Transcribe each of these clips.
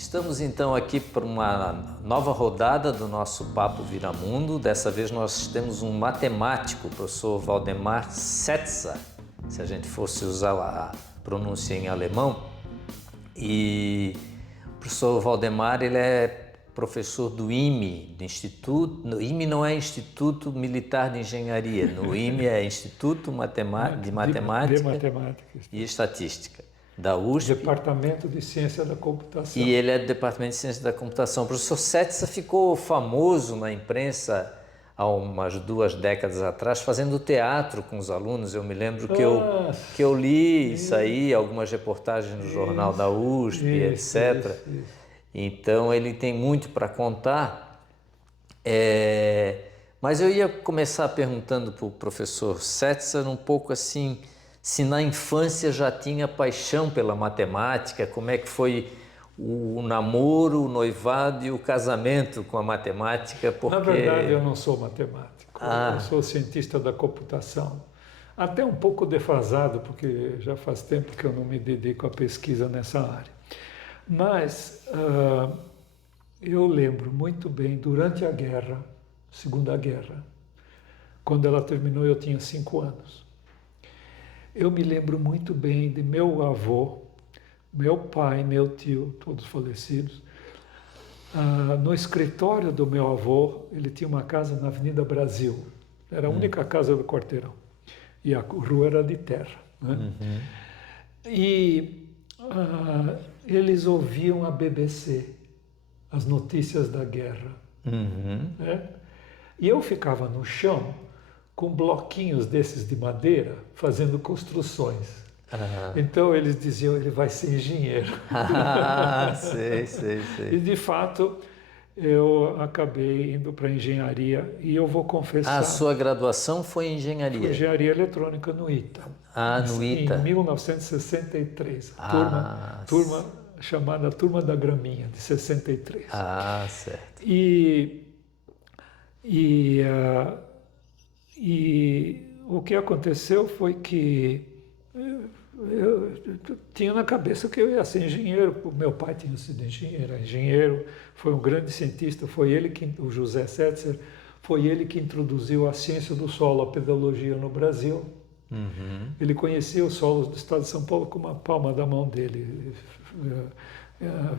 Estamos então aqui para uma nova rodada do nosso Papo Viramundo. Dessa vez nós temos um matemático, o professor Waldemar Setzer, se a gente fosse usar a pronúncia em alemão. E o professor Waldemar, ele é professor do IME, do Instituto. No IME não é Instituto Militar de Engenharia, no IME é Instituto de Matemática e Estatística, da USP. Departamento de Ciência da Computação. E ele é do Departamento de Ciência da Computação. O professor Setzer ficou famoso na imprensa há umas 2 décadas atrás, fazendo teatro com os alunos. Eu me lembro que eu li isso aí, algumas reportagens no jornal da USP, etc. Isso. Então ele tem muito para contar. Mas eu ia começar perguntando para o professor Setzer um pouco assim, se na infância já tinha paixão pela matemática, como é que foi o namoro, o noivado e o casamento com a matemática? Porque... Na verdade, eu não sou matemático, eu sou cientista da computação. Até um pouco defasado, porque já faz tempo que eu não me dedico à pesquisa nessa área. Mas eu lembro muito bem, durante a guerra, Segunda Guerra, quando ela terminou eu tinha 5 anos. Eu me lembro muito bem de meu avô, meu pai, meu tio, todos falecidos. No escritório do meu avô, ele tinha uma casa na Avenida Brasil. Era a única casa do quarteirão. E a rua era de terra. Né? Uhum. E eles ouviam a BBC, as notícias da guerra. Uhum. Né? E eu ficava no chão com bloquinhos desses de madeira, fazendo construções. Então eles diziam, ele vai ser engenheiro. Sei. E de fato, eu acabei indo para engenharia e eu vou confessar... A sua graduação foi em engenharia? Foi engenharia eletrônica no ITA. No ITA. Em 1963. Turma chamada Turma da Graminha, de 63. Certo. E o que aconteceu foi que eu tinha na cabeça que eu ia ser engenheiro. O meu pai tinha sido engenheiro, foi um grande cientista, o José Setzer, foi ele que introduziu a ciência do solo, a pedologia no Brasil. Uhum. Ele conhecia os solos do estado de São Paulo com uma palma da mão dele.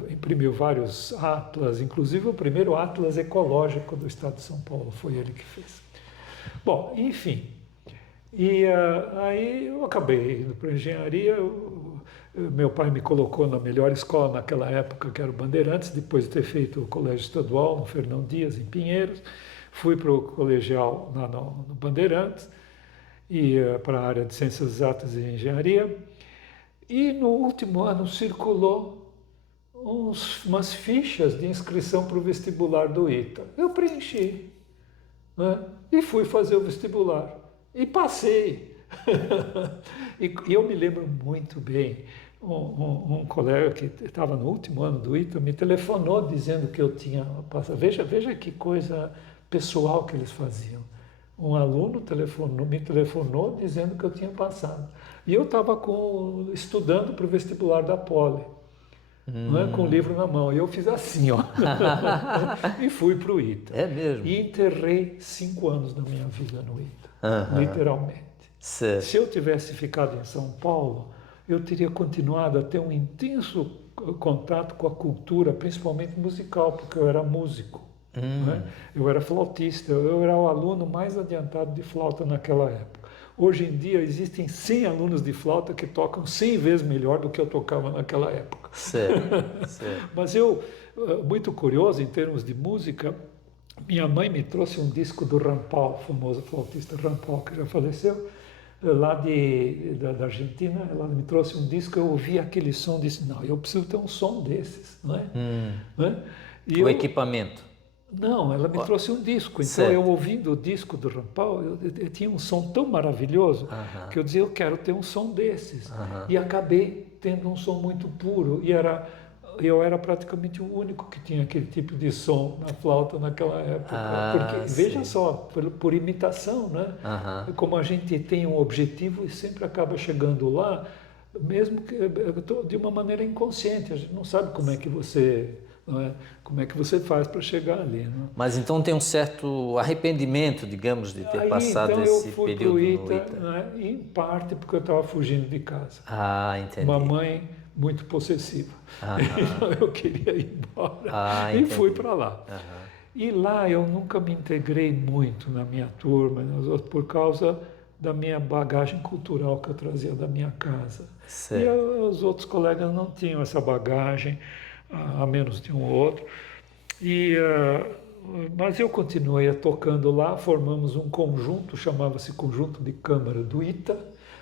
Imprimiu vários atlas, inclusive o primeiro atlas ecológico do estado de São Paulo, foi ele que fez. Bom, enfim, aí eu acabei indo para a engenharia. Meu pai me colocou na melhor escola naquela época, que era o Bandeirantes, depois de ter feito o colégio estadual no Fernão Dias, em Pinheiros. Fui para o colegial no Bandeirantes, e para a área de Ciências Exatas e Engenharia. E no último ano circulou umas fichas de inscrição para o vestibular do ITA. Eu preenchi, né? E fui fazer o vestibular. E passei. E eu me lembro muito bem, um colega que estava no último ano do ITA me telefonou dizendo que eu tinha passado. Veja que coisa pessoal que eles faziam. Um aluno me telefonou dizendo que eu tinha passado. E eu estava estudando para o vestibular da Poli, né, com o livro na mão. E eu fiz assim, ó. E fui para o ITA. É mesmo? E enterrei 5 anos da minha vida no ITA, literalmente. Certo. Se eu tivesse ficado em São Paulo, eu teria continuado a ter um intenso contato com a cultura, principalmente musical, porque eu era músico. Né? Eu era flautista, eu era o aluno mais adiantado de flauta naquela época. Hoje em dia existem 100 alunos de flauta que tocam 100 vezes melhor do que eu tocava naquela época. Certo. Mas muito curioso em termos de música, minha mãe me trouxe um disco do Rampal, famoso flautista Rampal, que já faleceu, lá da Argentina. Ela me trouxe um disco, eu ouvi aquele som e disse, não, eu preciso ter um som desses. Não é? Né? O equipamento? Não, ela me trouxe um disco. Então, certo. Eu ouvindo o disco do Rampal, eu tinha um som tão maravilhoso que eu dizia, eu quero ter um som desses. E acabei tendo um som muito puro. E eu era praticamente o único que tinha aquele tipo de som na flauta naquela época. Porque, veja só, por imitação, né? Como a gente tem um objetivo e sempre acaba chegando lá, mesmo que de uma maneira inconsciente. A gente não sabe como é que você, não é? Como é que você faz para chegar ali. Não é? Mas então tem um certo arrependimento, digamos, de ter Aí, passado então, eu esse fui para período o no ITA, ITA. não é? Em parte porque eu estava fugindo de casa. Ah, Uma entendi. mãe muito possessiva. Aham. Então eu queria ir embora Ah, e fui entendi. para lá. Aham. E lá eu nunca me integrei muito na minha turma, por causa da minha bagagem cultural que eu trazia da minha casa. E Certo. os outros colegas não tinham essa bagagem, a menos de um ou outro. E, mas eu continuei tocando lá, formamos um conjunto, chamava-se Conjunto de Câmara do ITA,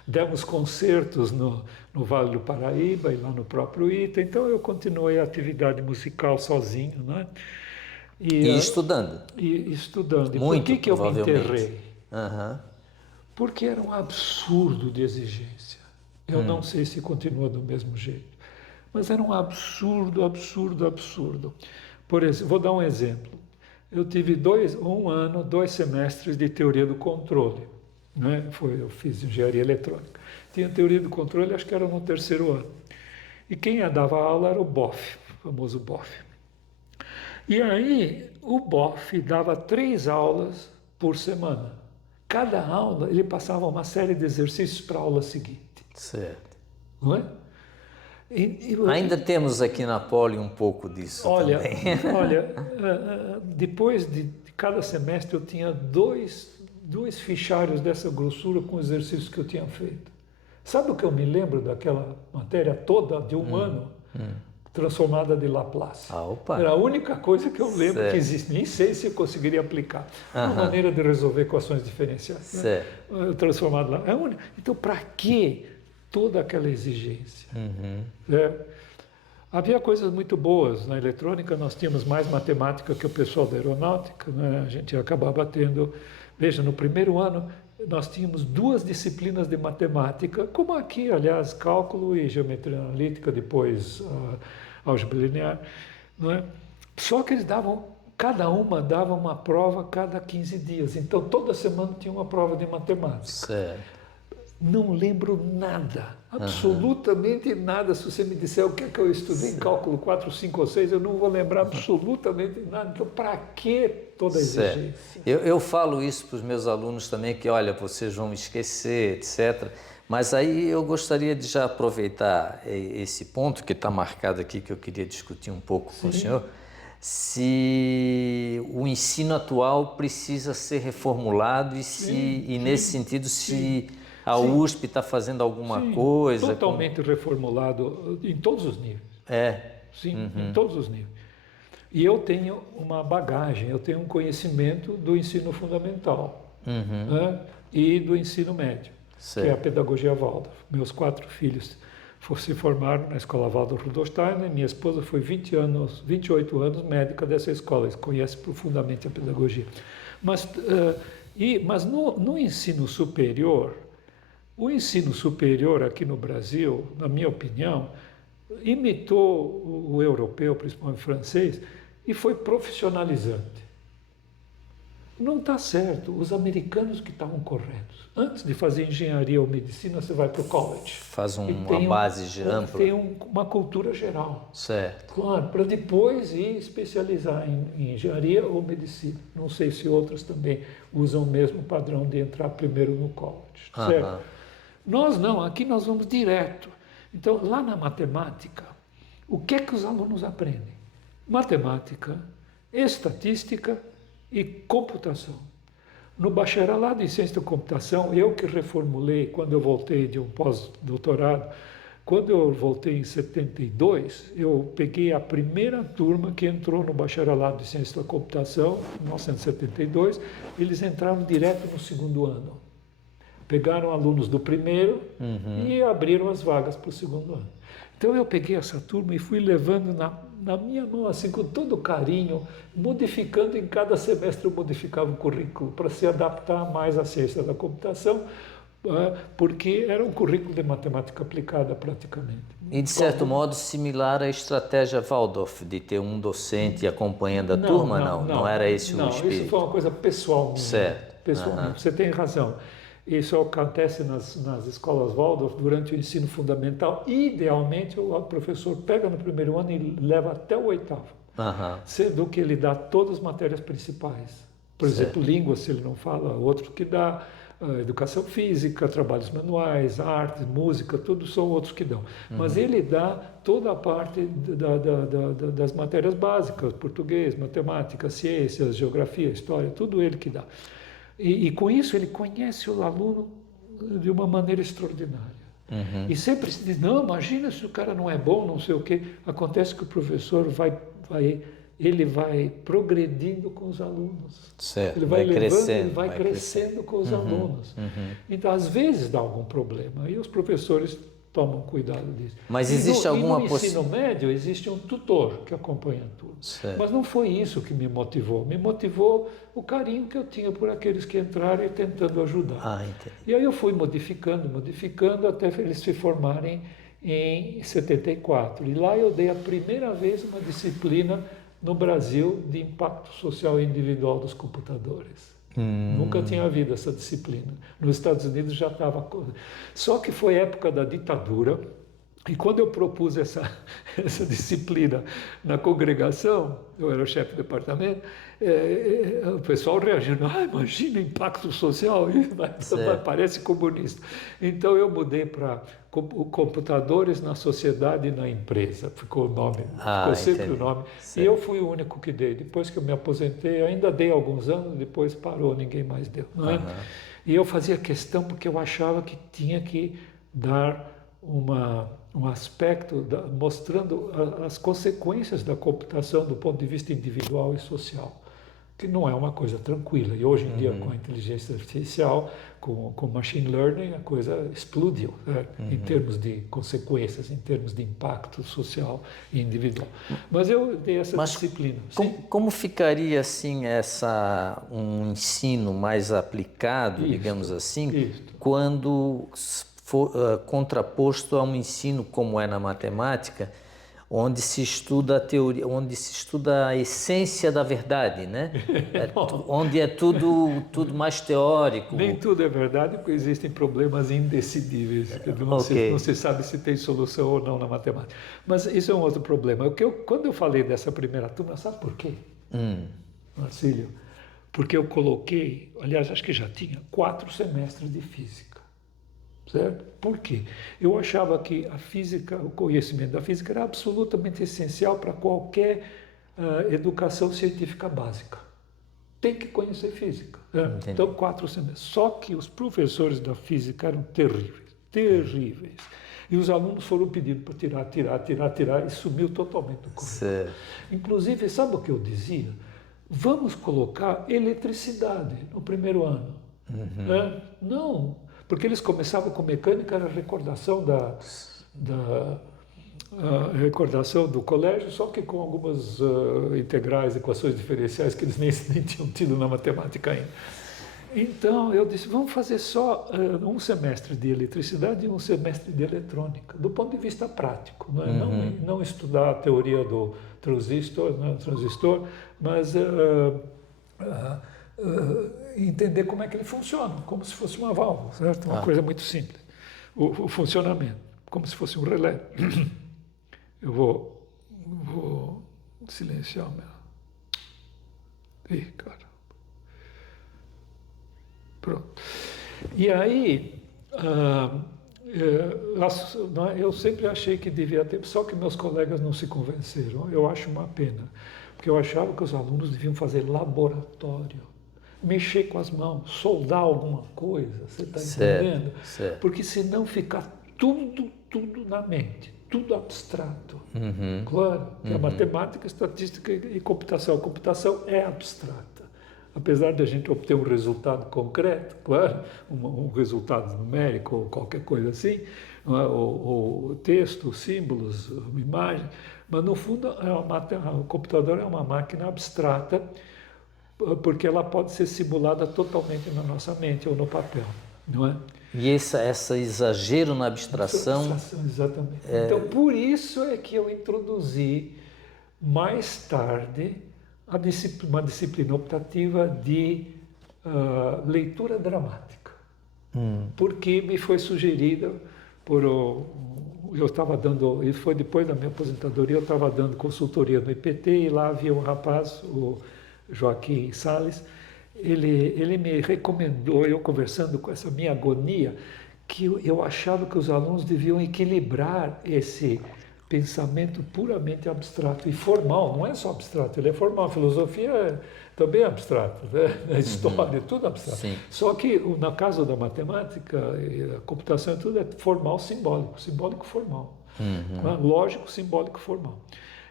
demos concertos no Vale do Paraíba e lá no próprio ITA, então eu continuei a atividade musical sozinho, né? E, E ah, estudando. e estudando. E por Muito, que eu me provavelmente. enterrei? Aham. Porque era um absurdo de exigência. Eu não sei se continua do mesmo jeito, mas era um absurdo, absurdo, absurdo. Por exemplo, vou dar um exemplo. Eu tive um ano, 2 semestres de teoria do controle. Né? Eu fiz engenharia eletrônica. Tinha teoria do controle, acho que era no terceiro ano. E quem dava aula era o Boff, o famoso Boff. E aí, o Boff dava 3 aulas por semana. Cada aula, ele passava uma série de exercícios para a aula seguinte. Certo. Não é? Ainda temos aqui na Poli um pouco disso Olha, também. olha, depois de cada semestre eu tinha dois fichários dessa grossura com exercícios que eu tinha feito. Sabe o que eu me lembro daquela matéria toda de um ano? Transformada de Laplace. Ah, opa. Era a única coisa que eu lembro Certo. que existe. Nem sei se eu conseguiria aplicar. Uma Aham. maneira de resolver equações diferenciais. Certo. Né? Transformado lá. É a única. Então, para que toda aquela exigência? É. Havia coisas muito boas. Na eletrônica nós tínhamos mais matemática que o pessoal da aeronáutica. Né? A gente acabava tendo... Veja, no primeiro ano nós tínhamos 2 disciplinas de matemática, como aqui, aliás, cálculo e geometria analítica, depois álgebra linear. Não é? Só que eles cada uma dava uma prova cada 15 dias. Então, toda semana tinha uma prova de matemática. Certo. Não lembro nada, absolutamente nada. Se você me disser o que é que eu estudei em cálculo 4, 5 ou 6, eu não vou lembrar absolutamente nada. Então, para que toda a exigência? Eu falo isso para os meus alunos também, que olha, vocês vão esquecer, etc. Mas aí eu gostaria de já aproveitar esse ponto que está marcado aqui, que eu queria discutir um pouco com o senhor, se o ensino atual precisa ser reformulado e nesse sentido, se a USP está fazendo alguma coisa. Totalmente reformulado em todos os níveis. Sim, em todos os níveis. E eu tenho uma bagagem, eu tenho um conhecimento do ensino fundamental né? E do ensino médio, que é a pedagogia Waldorf. Meus 4 filhos se formaram na escola Waldorf Rudolstein, e minha esposa foi 28 anos médica dessa escola, conhece profundamente a pedagogia. Mas no ensino superior, o ensino superior aqui no Brasil, na minha opinião, imitou o europeu, principalmente o francês, e foi profissionalizante. Não está certo. Os americanos que estavam corretos. Antes de fazer engenharia ou medicina, você vai para o college. Faz uma base ampla. Tem uma cultura geral. Certo. Claro, para depois ir especializar em engenharia ou medicina. Não sei se outros também usam o mesmo padrão de entrar primeiro no college. Certo? Nós não, aqui nós vamos direto. Então, lá na matemática, o que é que os alunos aprendem? Matemática, estatística e computação. No bacharelado em ciência da computação, eu que reformulei quando eu voltei de um pós-doutorado, quando eu voltei em 72, eu peguei a primeira turma que entrou no bacharelado de ciência da computação, em 1972, eles entraram direto no segundo ano. Pegaram alunos do primeiro e abriram as vagas para o segundo ano. Então eu peguei essa turma e fui levando na minha mão, assim, com todo carinho, modificando em cada semestre, eu modificava o currículo para se adaptar mais à ciência da computação, porque era um currículo de matemática aplicada praticamente. E de certo modo similar à estratégia Waldorf, de ter um docente acompanhando a turma, não era esse o espírito? Isso foi uma coisa pessoal minha. Certo. Pessoal, você tem razão. Isso acontece nas escolas Waldorf durante o ensino fundamental. Idealmente, o professor pega no primeiro ano e leva até o oitavo, sendo que ele dá todas as matérias principais. Por exemplo, língua, se ele não fala, outro que dá, educação física, trabalhos manuais, arte, música, tudo são outros que dão. Mas ele dá toda a parte das matérias básicas, português, matemática, ciências, geografia, história, tudo ele que dá. E com isso ele conhece o aluno de uma maneira extraordinária. E sempre se diz, não, imagina se o cara não é bom, não sei o quê. Acontece que o professor ele vai progredindo com os alunos. Certo. Ele vai levando, crescendo, vai crescendo com os alunos. Então, às vezes dá algum problema e os professores tomam cuidado disso. Mas existe alguma possibilidade? No ensino médio existe um tutor que acompanha tudo. Certo. Mas não foi isso que me motivou. Me motivou o carinho que eu tinha por aqueles que entraram e tentando ajudar. Entendi. E aí eu fui modificando até eles se formarem em 74. E lá eu dei a primeira vez uma disciplina no Brasil de impacto social individual dos computadores. Nunca tinha havido essa disciplina. Nos Estados Unidos já estava. Só que foi época da ditadura, e quando eu propus essa disciplina na congregação, eu era o chefe do departamento, o pessoal reagiu, imagina impacto social, parece comunista. Então eu mudei para computadores na sociedade e na empresa, ficou o nome, ficou sempre o nome. Certo. E eu fui o único que dei. Depois que eu me aposentei, ainda dei alguns anos, depois parou, ninguém mais deu. Não é? E eu fazia questão porque eu achava que tinha que dar um aspecto mostrando as consequências da computação do ponto de vista individual e social, que não é uma coisa tranquila. E hoje em dia, com a inteligência artificial, com machine learning, a coisa explodiu, né? Em termos de consequências, em termos de impacto social e individual. Mas eu dei essa disciplina. Como ficaria assim um ensino mais aplicado, digamos assim, quando for contraposto a um ensino como é na matemática, onde se estuda a teoria, onde se estuda a essência da verdade, né? Onde é tudo mais teórico. Nem tudo é verdade, porque existem problemas indecidíveis. Não se sabe se tem solução ou não na matemática. Mas isso é um outro problema. Quando eu falei dessa primeira turma, sabe por quê, Marcílio? Porque eu coloquei, aliás, acho que já tinha 4 semestres de física. Certo? Por quê? Eu achava que a física, o conhecimento da física era absolutamente essencial para qualquer educação científica básica. Tem que conhecer física. Né? Então, 4 semestres. Só que os professores da física eram terríveis. E os alunos foram pedindo para tirar, e sumiu totalmente do currículo. Inclusive, sabe o que eu dizia? Vamos colocar eletricidade no primeiro ano. Né? Não. Porque eles começavam com mecânica, era recordação recordação do colégio, só que com algumas integrais, equações diferenciais que eles nem tinham tido na matemática ainda. Então eu disse, vamos fazer só um semestre de eletricidade e um semestre de eletrônica, do ponto de vista prático, não é? Não estudar a teoria do transistor, mas entender como é que ele funciona, como se fosse uma válvula, certo? Uma coisa muito simples. O funcionamento, como se fosse um relé. Eu vou silenciar o meu. Ih, cara. Pronto. E aí, eu sempre achei que devia ter, só que meus colegas não se convenceram. Eu acho uma pena, porque eu achava que os alunos deviam fazer laboratório. Mexer com as mãos, soldar alguma coisa, você está entendendo? Certo. Porque senão fica tudo na mente, tudo abstrato. Claro, que a matemática, estatística e computação. A computação é abstrata. Apesar de a gente obter um resultado concreto, claro, um resultado numérico ou qualquer coisa assim, ou texto, símbolos, imagem, mas no fundo o computador é uma máquina abstrata, porque ela pode ser simulada totalmente na nossa mente ou no papel, não é? E esse exagero na abstração... Exatamente. Então, por isso é que eu introduzi, mais tarde, uma disciplina optativa de leitura dramática. porque me foi sugerida por eu estava dando, isso foi depois da minha aposentadoria, eu estava dando consultoria no IPT e lá havia um rapaz, o Joaquim Salles, ele me recomendou, eu conversando com essa minha agonia, que eu achava que os alunos deviam equilibrar esse pensamento puramente abstrato e formal, não é só abstrato, ele é formal, a filosofia é também abstrata, né? A história, tudo abstrato. Sim. Só que no caso da matemática, a computação, tudo é formal, simbólico, simbólico, formal. Lógico, simbólico, formal.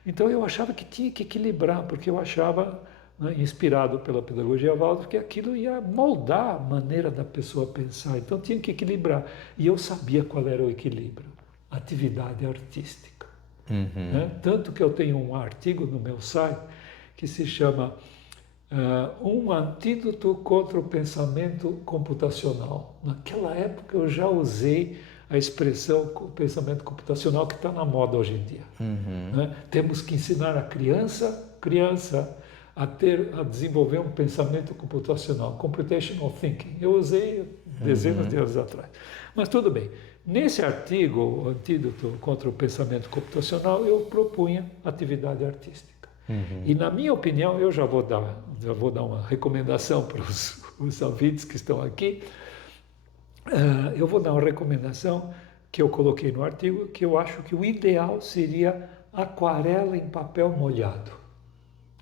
Então eu achava que tinha que equilibrar, porque eu achava, né, inspirado pela pedagogia Waldorf, que aquilo ia moldar a maneira da pessoa pensar. Então tinha que equilibrar. E eu sabia qual era o equilíbrio: atividade artística. Né? Tanto que eu tenho um artigo no meu site que se chama Um Antídoto contra o Pensamento Computacional. Naquela época eu já usei a expressão pensamento computacional, que está na moda hoje em dia. Né? Temos que ensinar a criança a desenvolver um pensamento computacional, computational thinking. Eu usei dezenas de anos atrás. Mas tudo bem. Nesse artigo, o Antídoto contra o Pensamento Computacional, eu propunha atividade artística. E na minha opinião, eu já vou dar uma recomendação para os ouvintes que estão aqui. Eu vou dar uma recomendação que eu coloquei no artigo, que eu acho que o ideal seria aquarela em papel molhado.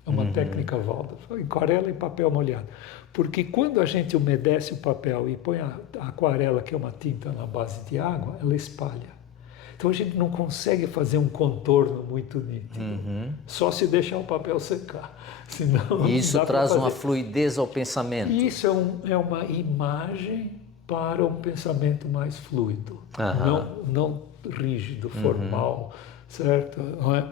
É uma técnica Waldorf, aquarela em papel molhado. Porque quando a gente umedece o papel e põe a aquarela, que é uma tinta na base de água, ela espalha. Então a gente não consegue fazer um contorno muito nítido, só se deixar o papel secar. Senão E isso traz uma fluidez ao pensamento. Isso é uma imagem para um pensamento mais fluido, não rígido, formal, certo? Não é?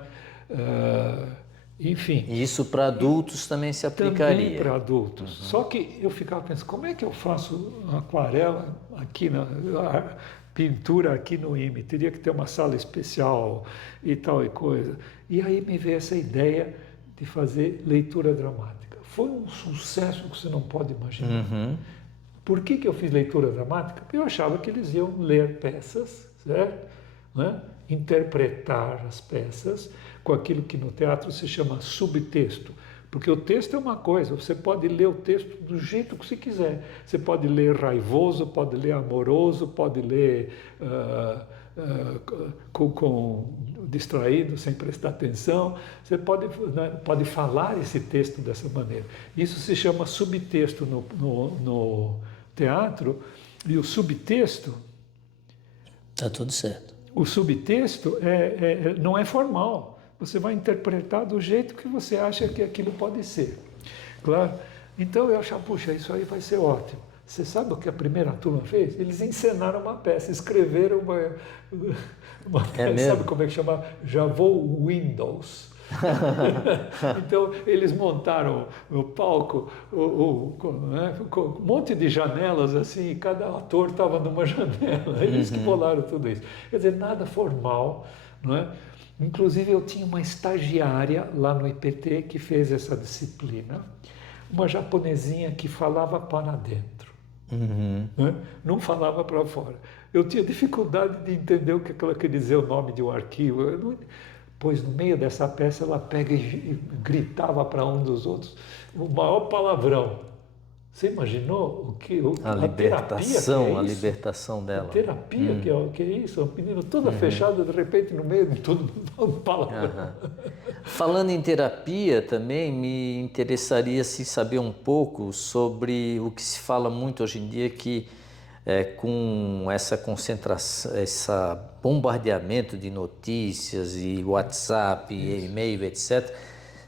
Enfim. E isso para adultos também se aplicaria? Também para adultos. Só que eu ficava pensando, como é que eu faço aquarela aqui a pintura aqui no IME? Teria que ter uma sala especial e tal e coisa. E aí me veio essa ideia de fazer leitura dramática. Foi um sucesso que você não pode imaginar. Por que eu fiz leitura dramática? Porque eu achava que eles iam ler peças, certo? Né? Interpretar as peças com aquilo que no teatro se chama subtexto. Porque o texto é uma coisa, você pode ler o texto do jeito que você quiser. Você pode ler raivoso, pode ler amoroso, pode ler distraído, sem prestar atenção. Você pode falar esse texto dessa maneira. Isso se chama subtexto no teatro, e o subtexto... Está tudo certo. O subtexto não é formal. Você vai interpretar do jeito que você acha que aquilo pode ser. Claro? Então eu achava, puxa, isso aí vai ser ótimo. Você sabe o que a primeira turma fez? Eles encenaram uma peça, escreveram uma peça, sabe como é que chama? Javot Windows. Então eles montaram o palco, com um monte de janelas assim, e cada ator estava numa janela. Eles que bolaram tudo isso. Quer dizer, nada formal, não é? Inclusive eu tinha uma estagiária lá no IPT que fez essa disciplina, uma japonesinha que falava para dentro, né? Não falava para fora. Eu tinha dificuldade de entender o que ela queria dizer, o nome de um arquivo. Pois no meio dessa peça ela pega e gritava para um dos outros o maior palavrão. Você imaginou o que a libertação, a libertação dela. A terapia que é isso? Uma menina toda fechada, de repente no meio de todo mundo palavrão. Falando em terapia também, me interessaria se saber um pouco sobre o que se fala muito hoje em dia, que com essa concentração, esse bombardeamento de notícias e WhatsApp, e e-mail, etc.,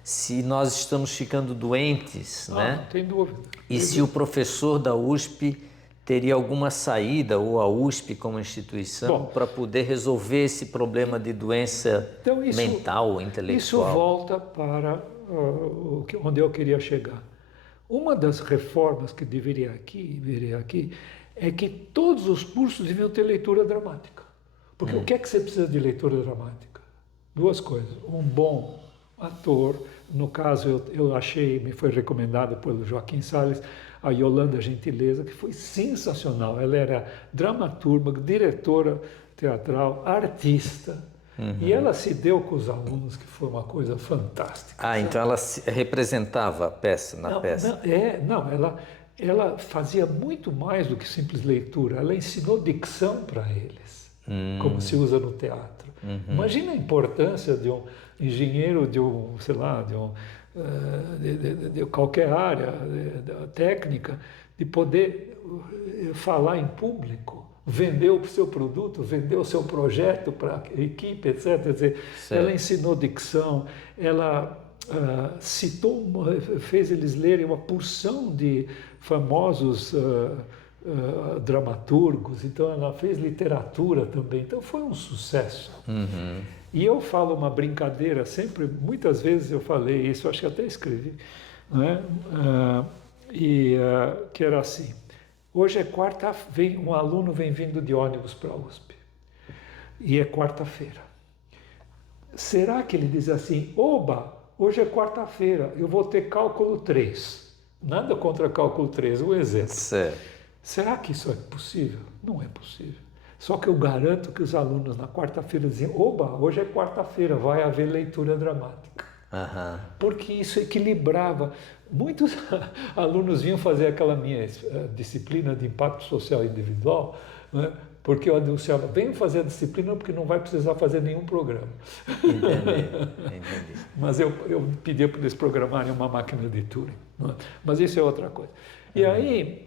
se nós estamos ficando doentes, né? Não tem dúvida. E se o professor da USP teria alguma saída, ou a USP como instituição, para poder resolver esse problema de doença mental, intelectual? Isso volta para onde eu queria chegar. Uma das reformas que viria aqui, é que todos os cursos deviam ter leitura dramática. Porque o que é que você precisa de leitura dramática? Duas coisas. Um bom ator. No caso, eu achei, me foi recomendado pelo Joaquim Salles, a Yolanda Gentileza, que foi sensacional. Ela era dramaturga, diretora teatral, artista. E ela se deu com os alunos, que foi uma coisa fantástica. Ah, então ela representava a peça na peça. Ela fazia muito mais do que simples leitura. Ela ensinou dicção para eles, como se usa no teatro. Imagina a importância de um engenheiro, de qualquer área técnica, de poder falar em público, vender o seu produto, vender o seu projeto para a equipe, etc. Quer dizer, ela ensinou dicção, ela citou, fez eles lerem uma porção de famosos dramaturgos, então ela fez literatura também, então foi um sucesso. E eu falo uma brincadeira sempre, muitas vezes eu falei isso, acho que até escrevi, né? Que era assim: hoje é um aluno vem vindo de ônibus para a USP e é quarta-feira. Será que ele diz assim: oba, hoje é quarta-feira, eu vou ter cálculo 3? Nada contra cálculo 3, um exemplo. Certo. Será que isso é possível? Não é possível. Só que eu garanto que os alunos na quarta-feira diziam: oba, hoje é quarta-feira, vai haver leitura dramática. Porque isso equilibrava. Muitos alunos vinham fazer aquela minha disciplina de impacto social individual, né? Porque eu anunciava: venham fazer a disciplina porque não vai precisar fazer nenhum programa. Entendi. Mas eu pedia para eles programarem uma máquina de Turing. Né? Mas isso é outra coisa. E aí...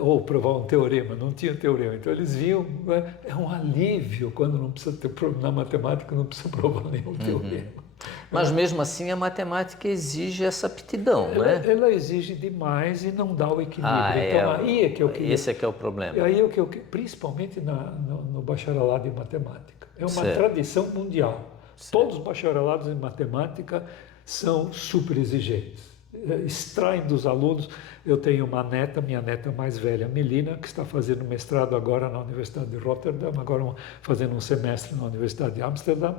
ou provar um teorema, não tinha teorema, então eles viam, é um alívio quando não precisa ter, na matemática não precisa provar nenhum teorema. Mas mesmo assim a matemática exige essa aptidão, né? Ela exige demais e não dá o equilíbrio. Então aí é que eu queria... Esse é que é o problema. Aí é que principalmente no bacharelado em matemática. É uma tradição mundial. Todos os bacharelados em matemática são super exigentes. Extraem dos alunos. Eu tenho uma neta, minha neta mais velha, Melina, que está fazendo mestrado agora na Universidade de Rotterdam, agora fazendo um semestre na Universidade de Amsterdã,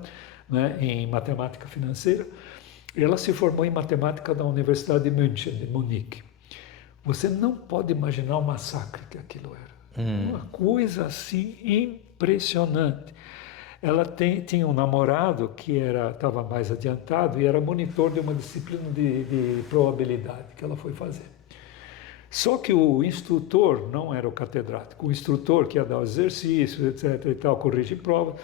né, em matemática financeira. Ela se formou em matemática na Universidade de München, de Munique. Você não pode imaginar o massacre que aquilo era. Uma coisa assim impressionante. Ela tinha um namorado que estava mais adiantado e era monitor de uma disciplina de probabilidade que ela foi fazer. Só que o instrutor não era o catedrático, o instrutor que ia dar os exercícios, etc. e tal, corrigir prova,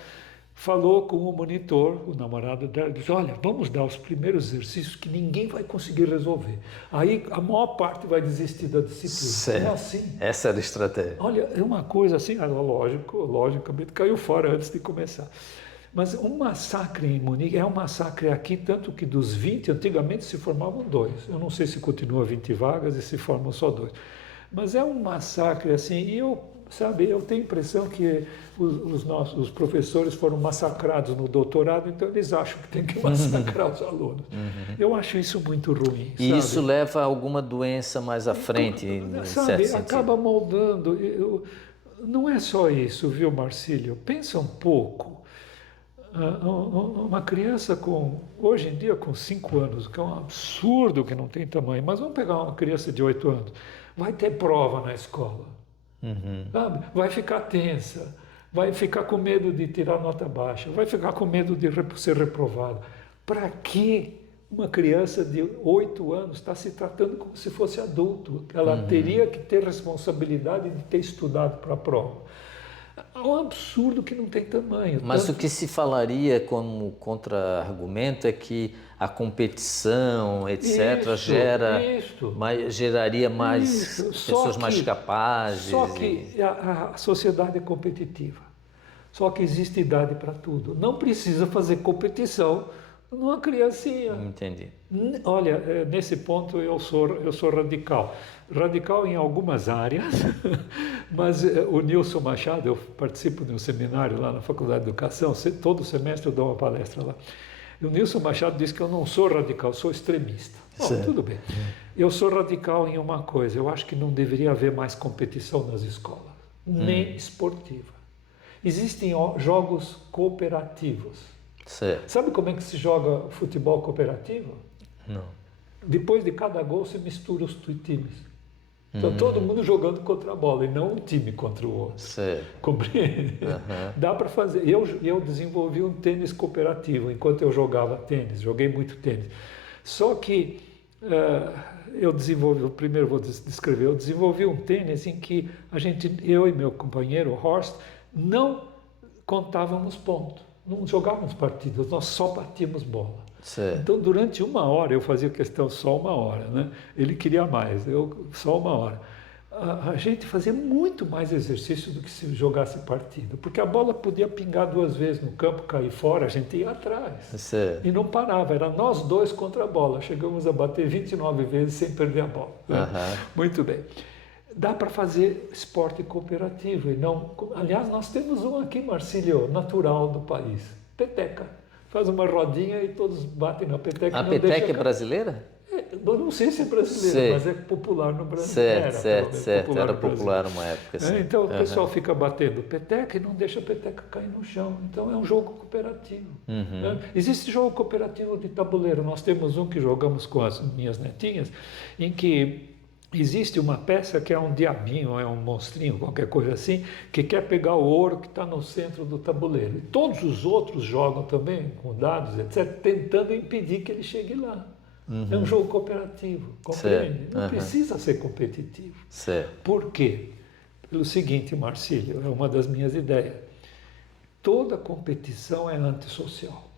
falou com o monitor, o namorado dela, disse: olha, vamos dar os primeiros exercícios que ninguém vai conseguir resolver. Aí a maior parte vai desistir da disciplina. Certo. É assim. Essa era a estratégia. Olha, é uma coisa assim, logicamente caiu fora antes de começar. Mas um massacre em Munique é um massacre aqui, tanto que dos 20, antigamente se formavam 2. Eu não sei se continua 20 vagas e se formam só 2. Mas é um massacre assim, e eu tenho a impressão que os professores foram massacrados no doutorado, então eles acham que tem que massacrar os alunos. Eu acho isso muito ruim. E isso leva a alguma doença mais à frente, em certo sentido. Acaba moldando. Não é só isso, viu, Marcílio? Pensa um pouco. Uma criança hoje em dia com 5 anos, que é um absurdo que não tem tamanho, mas vamos pegar uma criança de 8 anos, vai ter prova na escola, sabe? Vai ficar tensa, vai ficar com medo de tirar nota baixa, vai ficar com medo de ser reprovada. Para que uma criança de 8 anos está se tratando como se fosse adulto? Ela teria que ter responsabilidade de ter estudado para a prova. É um absurdo que não tem tamanho. Mas o que se falaria como contra-argumento é que a competição, etc., geraria mais pessoas mais capazes. Só que a sociedade é competitiva. Só que existe idade para tudo. Não precisa fazer competição numa criancinha. Entendi. Olha, nesse ponto eu sou radical. Radical em algumas áreas, mas o Nilson Machado, eu participo de um seminário lá na Faculdade de Educação, todo semestre eu dou uma palestra lá. E o Nilson Machado diz que eu não sou radical, sou extremista. Bom, tudo bem. Eu sou radical em uma coisa, eu acho que não deveria haver mais competição nas escolas, nem esportiva. Existem jogos cooperativos. Certo. Sabe como é que se joga futebol cooperativo? Não. Depois de cada gol, você mistura os times. Então, todo mundo jogando contra a bola e não um time contra o outro. Certo. Compreende? Dá para fazer. Eu desenvolvi um tênis cooperativo enquanto eu jogava tênis, joguei muito tênis. Só que eu desenvolvi, primeiro vou descrever, eu desenvolvi um tênis em que eu e meu companheiro, Horst, não contávamos pontos, não jogávamos partidas, nós só batíamos bola. Certo. Então, durante 1 hora, eu fazia questão só 1 hora, né? Ele queria mais, eu só 1 hora. A gente fazia muito mais exercício do que se jogasse partida, porque a bola podia pingar 2 vezes no campo, cair fora, a gente ia atrás. Certo. E não parava, era nós dois contra a bola. Chegamos a bater 29 vezes sem perder a bola. Né? Muito bem. Dá para fazer esporte cooperativo e não... Aliás, nós temos um aqui, Marcílio, natural do país, peteca. Faz uma rodinha e todos batem na peteca. A peteca é brasileira? Eu não sei se é brasileira, mas é popular no Brasil. Certo. Era popular numa época. Assim. Então o pessoal fica batendo peteca e não deixa a peteca cair no chão. Então é um jogo cooperativo. Né? Existe jogo cooperativo de tabuleiro. Nós temos um que jogamos com as minhas netinhas, em que existe uma peça que é um diabinho, é um monstrinho, qualquer coisa assim, que quer pegar o ouro que está no centro do tabuleiro. E todos os outros jogam também, com dados, etc., tentando impedir que ele chegue lá. É um jogo cooperativo, compreende? Não precisa ser competitivo. Certo. Por quê? Pelo seguinte, Marcílio, é uma das minhas ideias. Toda competição é antissocial.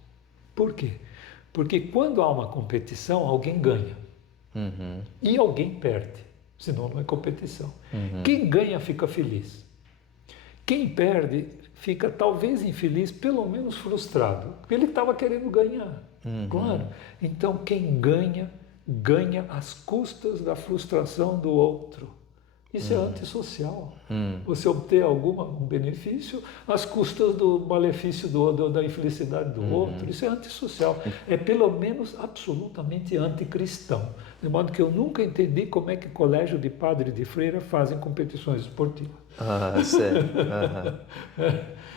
Por quê? Porque quando há uma competição, alguém ganha. E alguém perde, senão não é competição. Quem ganha fica feliz. Quem perde fica talvez infeliz, pelo menos frustrado, porque ele estava querendo ganhar. Claro. Então quem ganha, ganha às custas da frustração do outro. Isso é antissocial. Você obter algum benefício às custas do malefício da infelicidade do outro. Isso é antissocial. É pelo menos absolutamente anticristão. De modo que eu nunca entendi como é que colégio de padre e de freira fazem competições esportivas. Certo.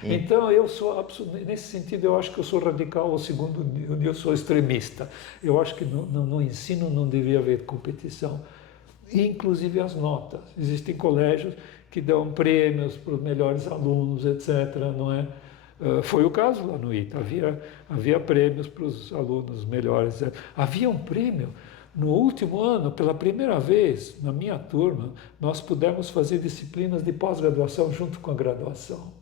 Então eu sou nesse sentido eu acho que eu sou radical, ou segundo eu sou extremista. Eu acho que no ensino não devia haver competição. Inclusive as notas. Existem colégios que dão prêmios para os melhores alunos, etc. Não é? Foi o caso lá no ITA. Havia prêmios para os alunos melhores. Etc. Havia um prêmio. No último ano, pela primeira vez, na minha turma, nós pudemos fazer disciplinas de pós-graduação junto com a graduação.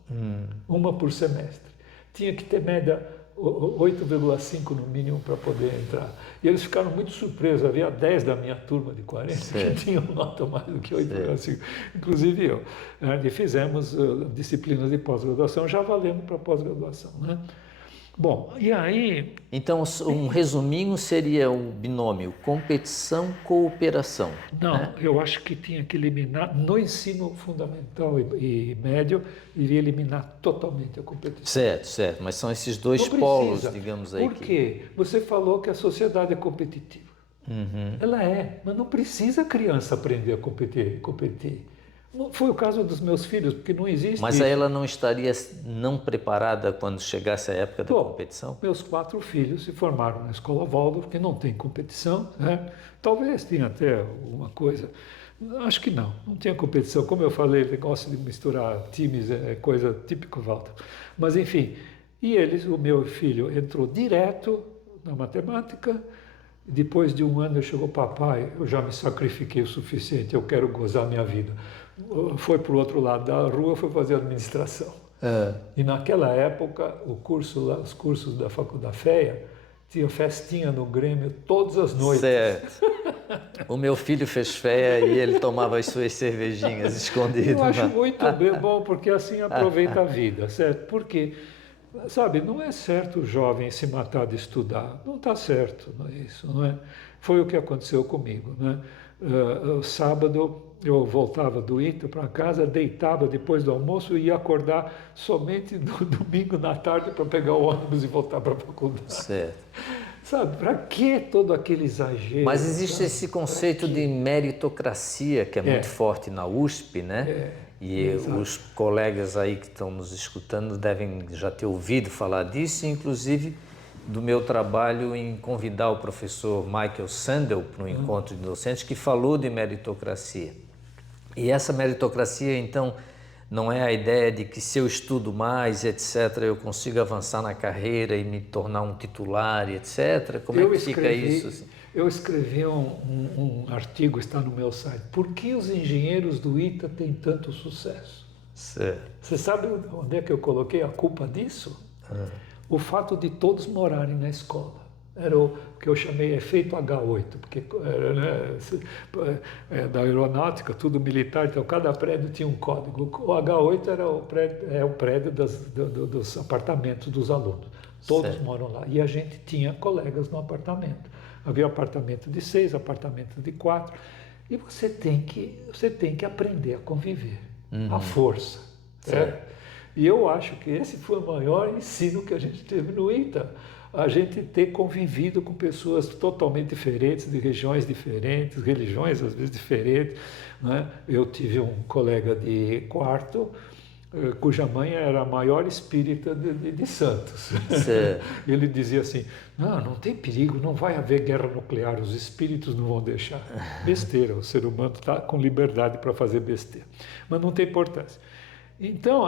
Uma por semestre. Tinha que ter média 8,5 no mínimo para poder entrar. E eles ficaram muito surpresos. Havia 10 da minha turma de 40 que tinham nota mais do que 8,5. Inclusive eu. E fizemos disciplinas de pós-graduação, já valendo para pós-graduação. Né? Bom, e aí... Então, um resuminho seria o binômio competição-cooperação. Não, né? Eu acho que tinha que eliminar, no ensino fundamental e médio, iria eliminar totalmente a competição. Certo, mas são esses dois polos, digamos aí. Por quê? Você falou que a sociedade é competitiva. Ela é, mas não precisa a criança aprender a competir. Foi o caso dos meus filhos, porque não existe... Mas aí ela não estaria não preparada quando chegasse a época da competição? Meus 4 filhos se formaram na escola Waldorf, que não tem competição. Né? Talvez tenha até alguma coisa... Acho que não tinha competição. Como eu falei, ele gosta de misturar times, é coisa típica Waldorf. Mas enfim, o meu filho entrou direto na matemática. Depois de 1 ano ele chegou: papai, eu já me sacrifiquei o suficiente, eu quero gozar minha vida. Foi para o outro lado da rua, foi fazer administração. E naquela época, os cursos da Faculdade FEA, tinha festinha no Grêmio todas as noites. Certo. O meu filho fez FEA e ele tomava as suas cervejinhas escondidas. Eu acho muito bom, porque assim aproveita a vida, certo? Porque, sabe, não é certo o jovem se matar de estudar. Não está certo, não é isso, não é? Foi o que aconteceu comigo, né? Sábado eu voltava do ITA para casa, deitava depois do almoço e ia acordar somente no domingo na tarde para pegar o ônibus e voltar para a faculdade. Certo. Sabe, para que todo aquele exagero? Mas existe esse conceito de meritocracia que é muito forte na USP, né? E Exato. os colegas aí que estão nos escutando devem já ter ouvido falar disso, inclusive do meu trabalho em convidar o professor Michael Sandel para um encontro de docentes que falou de meritocracia. E essa meritocracia, então, não é a ideia de que se eu estudo mais, etc., eu consigo avançar na carreira e me tornar um titular, etc. Como é que fica isso? Assim? Eu escrevi um artigo, está no meu site. Por que os engenheiros do ITA têm tanto sucesso? Certo. Você sabe onde é que eu coloquei a culpa disso? O fato de todos morarem na escola. Era o que eu chamei efeito H8, porque era, né, da aeronáutica, tudo militar, então cada prédio tinha um código. O H8 era o prédio dos apartamentos dos alunos. Todos Certo. moram lá. E a gente tinha colegas no apartamento. Havia apartamento de 6, apartamento de 4. E você tem que aprender a conviver. À força. Certo. E eu acho que esse foi o maior ensino que a gente teve no ITA. A gente ter convivido com pessoas totalmente diferentes, de regiões diferentes, religiões às vezes diferentes. Né? Eu tive um colega de quarto, cuja mãe era a maior espírita de Santos. Ele dizia assim, não tem perigo, não vai haver guerra nuclear, os espíritos não vão deixar. Besteira, o ser humano está com liberdade para fazer besteira. Mas não tem importância. Então,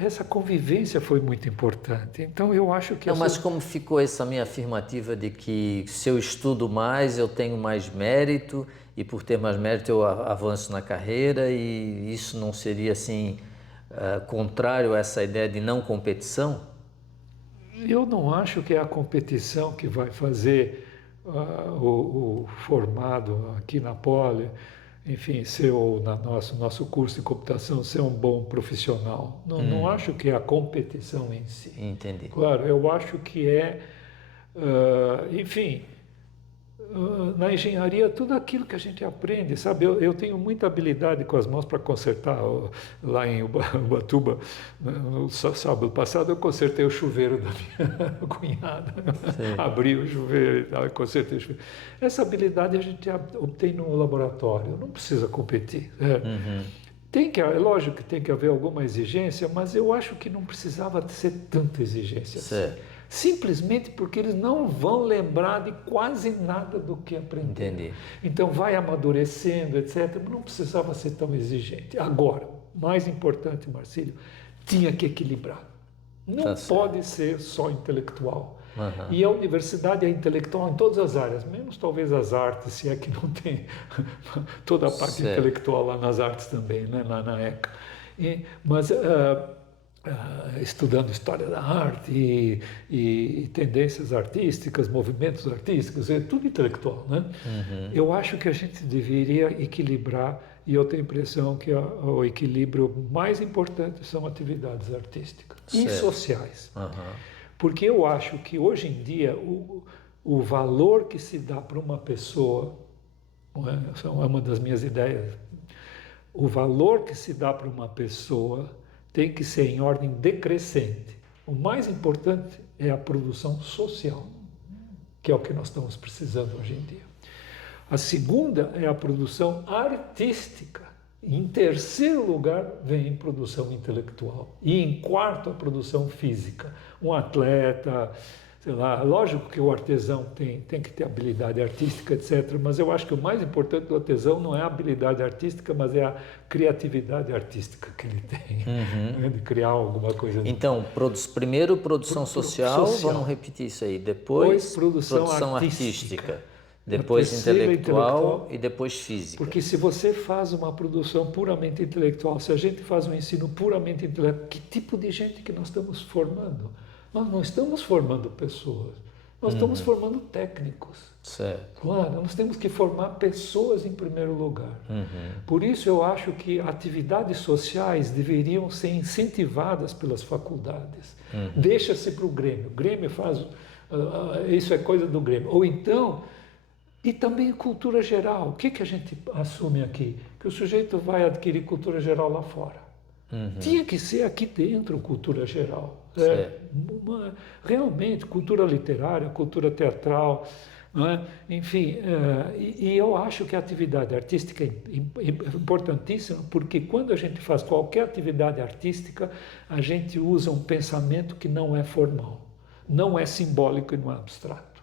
essa convivência foi muito importante. Então, eu acho que... Não, mas como ficou essa minha afirmativa de que se eu estudo mais, eu tenho mais mérito, e por ter mais mérito eu avanço na carreira, e isso não seria, assim, contrário a essa ideia de não competição? Eu não acho que é a competição que vai fazer o formado aqui na Poli, enfim, ser nosso curso de computação, ser um bom profissional. Não acho que é a competição em si. Entendi. Claro, eu acho que enfim, na engenharia, tudo aquilo que a gente aprende, sabe? Eu tenho muita habilidade com as mãos para consertar. Lá em Ubatuba, no sábado passado, eu consertei o chuveiro da minha cunhada. Abri o chuveiro e tal, consertei o chuveiro. Essa habilidade a gente obtém no laboratório, não precisa competir. É lógico que tem que haver alguma exigência, mas eu acho que não precisava ser tanta exigência assim. Simplesmente porque eles não vão lembrar de quase nada do que aprenderam. Entendi. Então vai amadurecendo, etc. Não precisava ser tão exigente. Agora, mais importante, Marcílio, tinha que equilibrar. Não pode ser só intelectual. E a universidade é intelectual em todas as áreas, menos talvez as artes, se é que não tem toda a parte intelectual lá nas artes também, né? Lá na ECA. Mas estudando história da arte e tendências artísticas, movimentos artísticos, é tudo intelectual, né? Eu acho que a gente deveria equilibrar, e eu tenho a impressão que o equilíbrio mais importante são atividades artísticas e sociais. Porque eu acho que hoje em dia o valor que se dá para uma pessoa, essa é uma das minhas ideias, o valor que se dá para uma pessoa tem que ser em ordem decrescente. O mais importante é a produção social, que é o que nós estamos precisando hoje em dia. A segunda é a produção artística. Em terceiro lugar vem a produção intelectual. E em quarto, a produção física. Um atleta, sei lá, lógico que o artesão tem que ter habilidade artística, etc. Mas eu acho que o mais importante do artesão não é a habilidade artística, mas é a criatividade artística que ele tem, né, de criar alguma coisa. Então, primeiro produção social, vamos repetir isso aí. Depois produção artística. Depois intelectual e depois física. Porque se você faz uma produção puramente intelectual, se a gente faz um ensino puramente intelectual, que tipo de gente que nós estamos formando? Nós não estamos formando pessoas, nós estamos formando técnicos. Certo. Claro, nós temos que formar pessoas em primeiro lugar. Por isso eu acho que atividades sociais deveriam ser incentivadas pelas faculdades. Deixa-se para o Grêmio. O Grêmio faz... isso é coisa do Grêmio. Ou então... E também cultura geral. O que a gente assume aqui? Que o sujeito vai adquirir cultura geral lá fora. Tinha que ser aqui dentro cultura geral. Realmente, cultura literária, cultura teatral, não é? Enfim, e eu acho que a atividade artística é importantíssima, porque quando a gente faz qualquer atividade artística, a gente usa um pensamento que não é formal, não é simbólico e não é abstrato.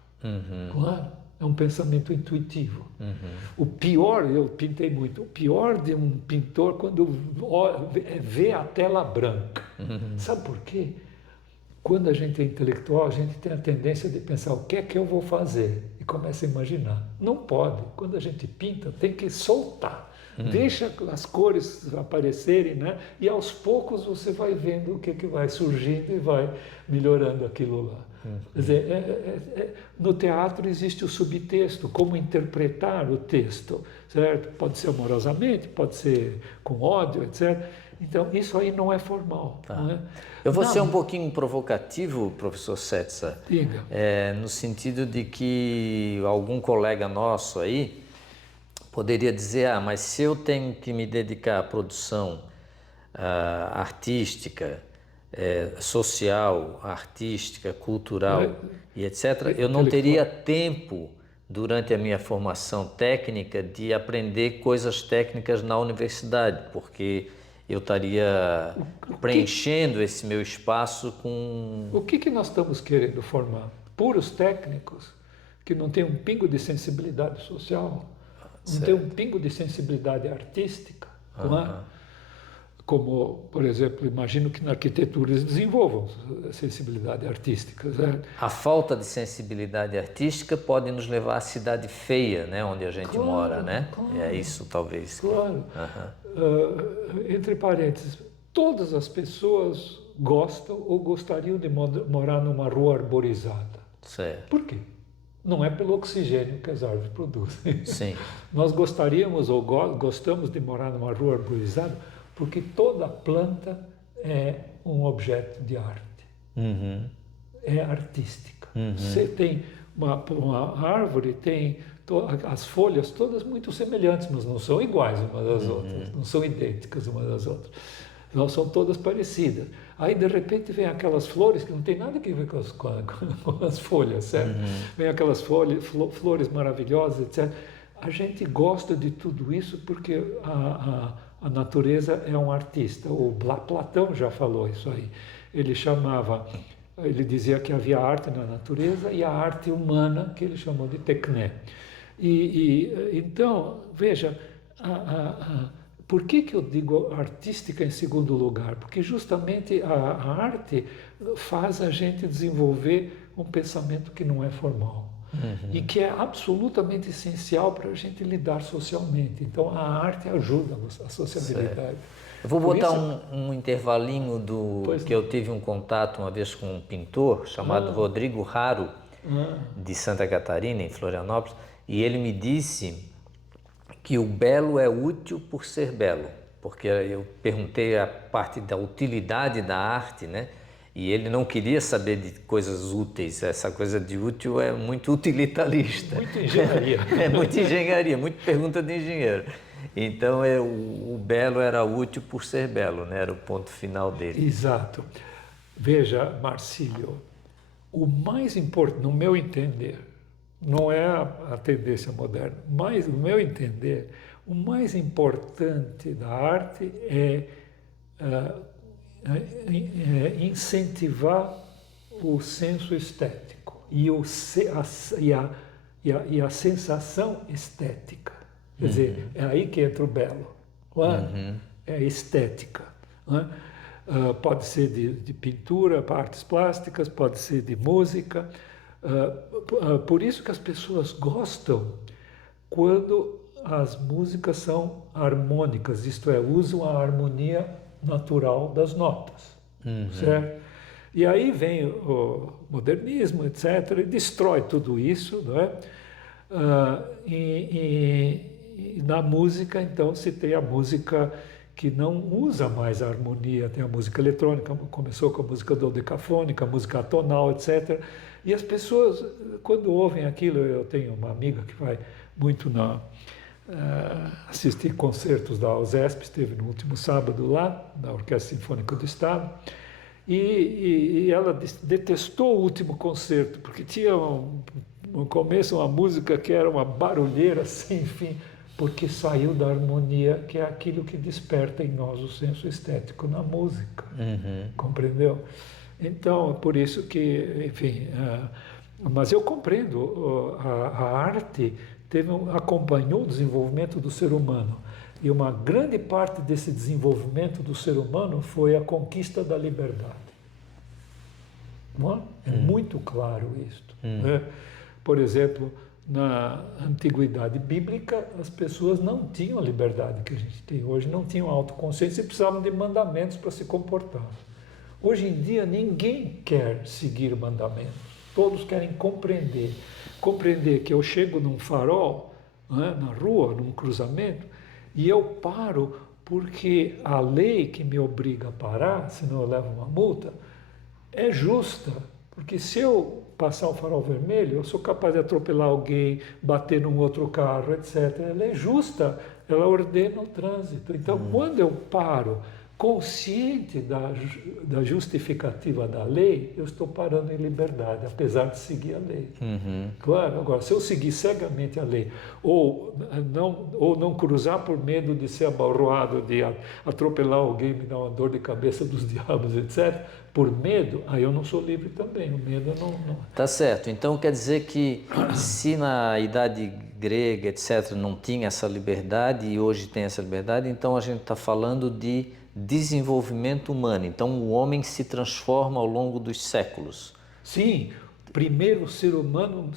Claro, é um pensamento intuitivo. O pior, eu pintei muito, o pior de um pintor quando vê a tela branca. Sabe por quê? Quando a gente é intelectual, a gente tem a tendência de pensar o que é que eu vou fazer e começa a imaginar. Não pode. Quando a gente pinta, tem que soltar. Deixa as cores aparecerem, né? E aos poucos você vai vendo o que, que vai surgindo e vai melhorando aquilo lá. Quer dizer, no teatro existe o subtexto, como interpretar o texto, certo? Pode ser amorosamente, pode ser com ódio, etc. Então, isso aí não é formal. Tá. Não é? Eu vou ser um pouquinho provocativo, professor Setsa, Diga. no sentido de que algum colega nosso aí poderia dizer, mas se eu tenho que me dedicar à produção artística, social, artística, cultural e etc., eu não teria tempo durante a minha formação técnica de aprender coisas técnicas na universidade, porque eu estaria preenchendo esse meu espaço com... O que nós estamos querendo formar? Puros técnicos que não têm um pingo de sensibilidade social, não têm um pingo de sensibilidade artística, não é? Como, por exemplo, imagino que na arquitetura eles desenvolvam sensibilidade artística. Certo? A falta de sensibilidade artística pode nos levar à cidade feia, né, onde a gente mora, né? Claro, É isso, talvez. Claro. Entre parênteses, todas as pessoas gostam ou gostariam de morar numa rua arborizada. Certo. Por quê? Não é pelo oxigênio que as árvores produzem. Sim. Nós gostaríamos ou gostamos de morar numa rua arborizada porque toda planta é um objeto de arte. É artística. Você tem uma árvore, tem as folhas todas muito semelhantes, mas não são iguais umas das outras, não são idênticas umas das outras. Elas são todas parecidas. Aí, de repente, vem aquelas flores que não tem nada a ver com as folhas, certo? Vem aquelas flores maravilhosas, etc. A gente gosta de tudo isso porque a natureza é um artista. O Platão já falou isso aí. Ele dizia que havia arte na natureza e a arte humana, que ele chamou de tecné. Então, veja, por que eu digo artística em segundo lugar? Porque justamente a arte faz a gente desenvolver um pensamento que não é formal. E que é absolutamente essencial para a gente lidar socialmente. Então, a arte ajuda a sociabilidade. Certo. Eu vou botar um intervalinho que eu tive um contato uma vez com um pintor chamado Rodrigo Raro, de Santa Catarina, em Florianópolis, e ele me disse que o belo é útil por ser belo, porque eu perguntei a parte da utilidade da arte, né? E ele não queria saber de coisas úteis, essa coisa de útil é muito utilitarista. Muito engenharia. É muita engenharia, muita pergunta de engenheiro. Então o belo era útil por ser belo, né? Era o ponto final dele. Exato. Veja, Marcílio, o mais importante, no meu entender, não é a tendência moderna, mas no meu entender, o mais importante da arte é incentivar o senso estético e a sensação estética. Quer dizer, é aí que entra o belo. É a estética. Pode ser de pintura, artes plásticas, pode ser de música. Por isso que as pessoas gostam quando as músicas são harmônicas, isto é, usam a harmonia natural das notas, certo? E aí vem o modernismo, etc., e destrói tudo isso, não é? E na música, então, se tem a música que não usa mais a harmonia, tem a música eletrônica, começou com a música dodecafônica, a música atonal, etc., e as pessoas, quando ouvem aquilo, eu tenho uma amiga que vai muito assistir concertos da USESP, esteve no último sábado lá, na Orquestra Sinfônica do Estado, e ela detestou o último concerto, porque tinha No começo uma música que era uma barulheira sem fim, porque saiu da harmonia, que é aquilo que desperta em nós o senso estético na música. Compreendeu? Então, por isso que, enfim, mas eu compreendo, a arte acompanhou o desenvolvimento do ser humano. E uma grande parte desse desenvolvimento do ser humano foi a conquista da liberdade. Não é? É muito claro isto. Né? Por exemplo, na antiguidade bíblica, as pessoas não tinham a liberdade que a gente tem hoje, não tinham autoconsciência e precisavam de mandamentos para se comportar. Hoje em dia, ninguém quer seguir mandamentos, todos querem compreender. Compreender que eu chego num farol, né, na rua, num cruzamento, e eu paro porque a lei que me obriga a parar, senão eu levo uma multa, é justa. Porque se eu passar o farol vermelho, eu sou capaz de atropelar alguém, bater num outro carro, etc. Ela é justa, ela ordena o trânsito. Então, quando eu paro, consciente da justificativa da lei, eu estou parando em liberdade, apesar de seguir a lei. Claro, agora, se eu seguir cegamente a lei, ou não cruzar por medo de ser abalroado, de atropelar alguém, me dar uma dor de cabeça dos diabos, etc., por medo, aí eu não sou livre também. O medo não... Tá certo. Então quer dizer que se na idade grega, etc., não tinha essa liberdade e hoje tem essa liberdade, então a gente está falando de desenvolvimento humano. Então o homem se transforma ao longo dos séculos. Sim, primeiro o ser humano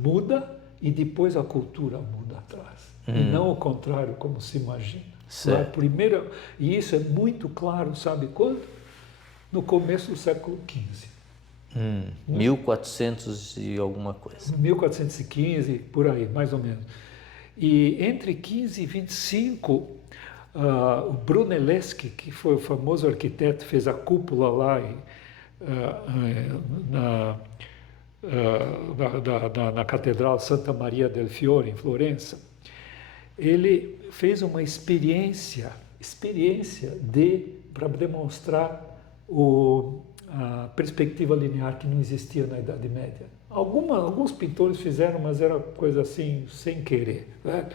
muda e depois a cultura muda atrás. E não o contrário, como se imagina. Certo. Primeiro, e isso é muito claro, sabe quando? No começo do século XV. 1400 e alguma coisa. 1415, por aí, mais ou menos. E entre 15 e 25, o Brunelleschi, que foi o famoso arquiteto, fez a cúpula lá na Catedral Santa Maria del Fiore, em Florença. Ele fez uma experiência para demonstrar a perspectiva linear que não existia na Idade Média. Alguns pintores fizeram, mas era coisa assim, sem querer, né?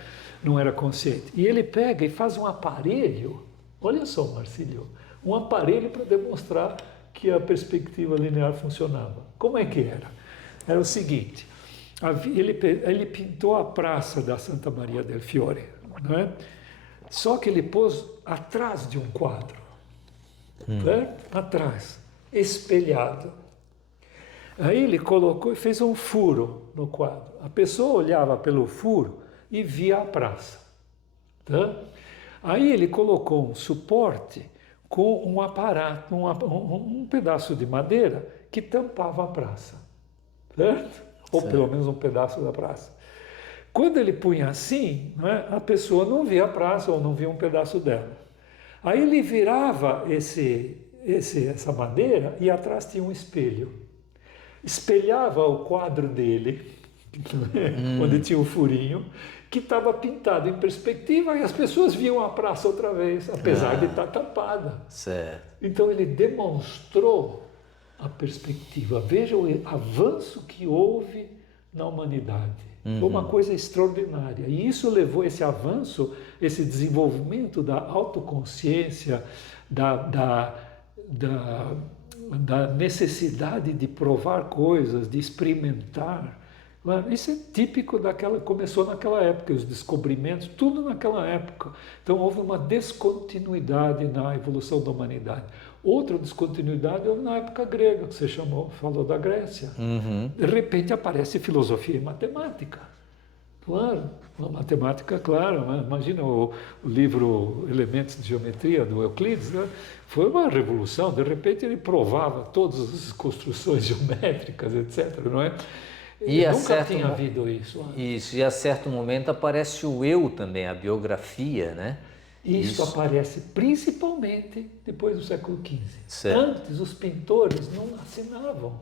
Não era consciente. E ele pega e faz um aparelho, olha só, Marcílio, um aparelho para demonstrar que a perspectiva linear funcionava. Como é que era? Era o seguinte, ele pintou a praça da Santa Maria del Fiore, né? Só que ele pôs atrás de um quadro. Atrás, espelhado. Aí ele colocou e fez um furo no quadro. A pessoa olhava pelo furo e via a praça. Tá? Aí ele colocou um suporte com um aparato, um pedaço de madeira que tampava a praça. Certo? Ou pelo menos um pedaço da praça. Quando ele punha assim, né, a pessoa não via a praça ou não via um pedaço dela. Aí ele virava essa madeira e atrás tinha um espelho. Espelhava o quadro dele, onde tinha um furinho, que estava pintado em perspectiva e as pessoas viam a praça outra vez, apesar de estar tapada. Certo. Então ele demonstrou a perspectiva. Veja o avanço que houve na humanidade. Foi uma coisa extraordinária. E isso levou esse avanço, esse desenvolvimento da autoconsciência, da necessidade de provar coisas, de experimentar. Isso é típico começou naquela época, os descobrimentos, tudo naquela época. Então houve uma descontinuidade na evolução da humanidade. Outra descontinuidade houve na época grega, que você falou da Grécia. De repente aparece filosofia e matemática. Claro, a matemática, claro, né? Imagina o livro Elementos de Geometria, do Euclides, né? Foi uma revolução, de repente ele provava todas as construções geométricas, etc., não é? Nunca tinha havido isso. Isso, e a certo momento aparece o eu também, a biografia, né? Isso aparece principalmente depois do século XV. Certo. Antes, os pintores não assinavam,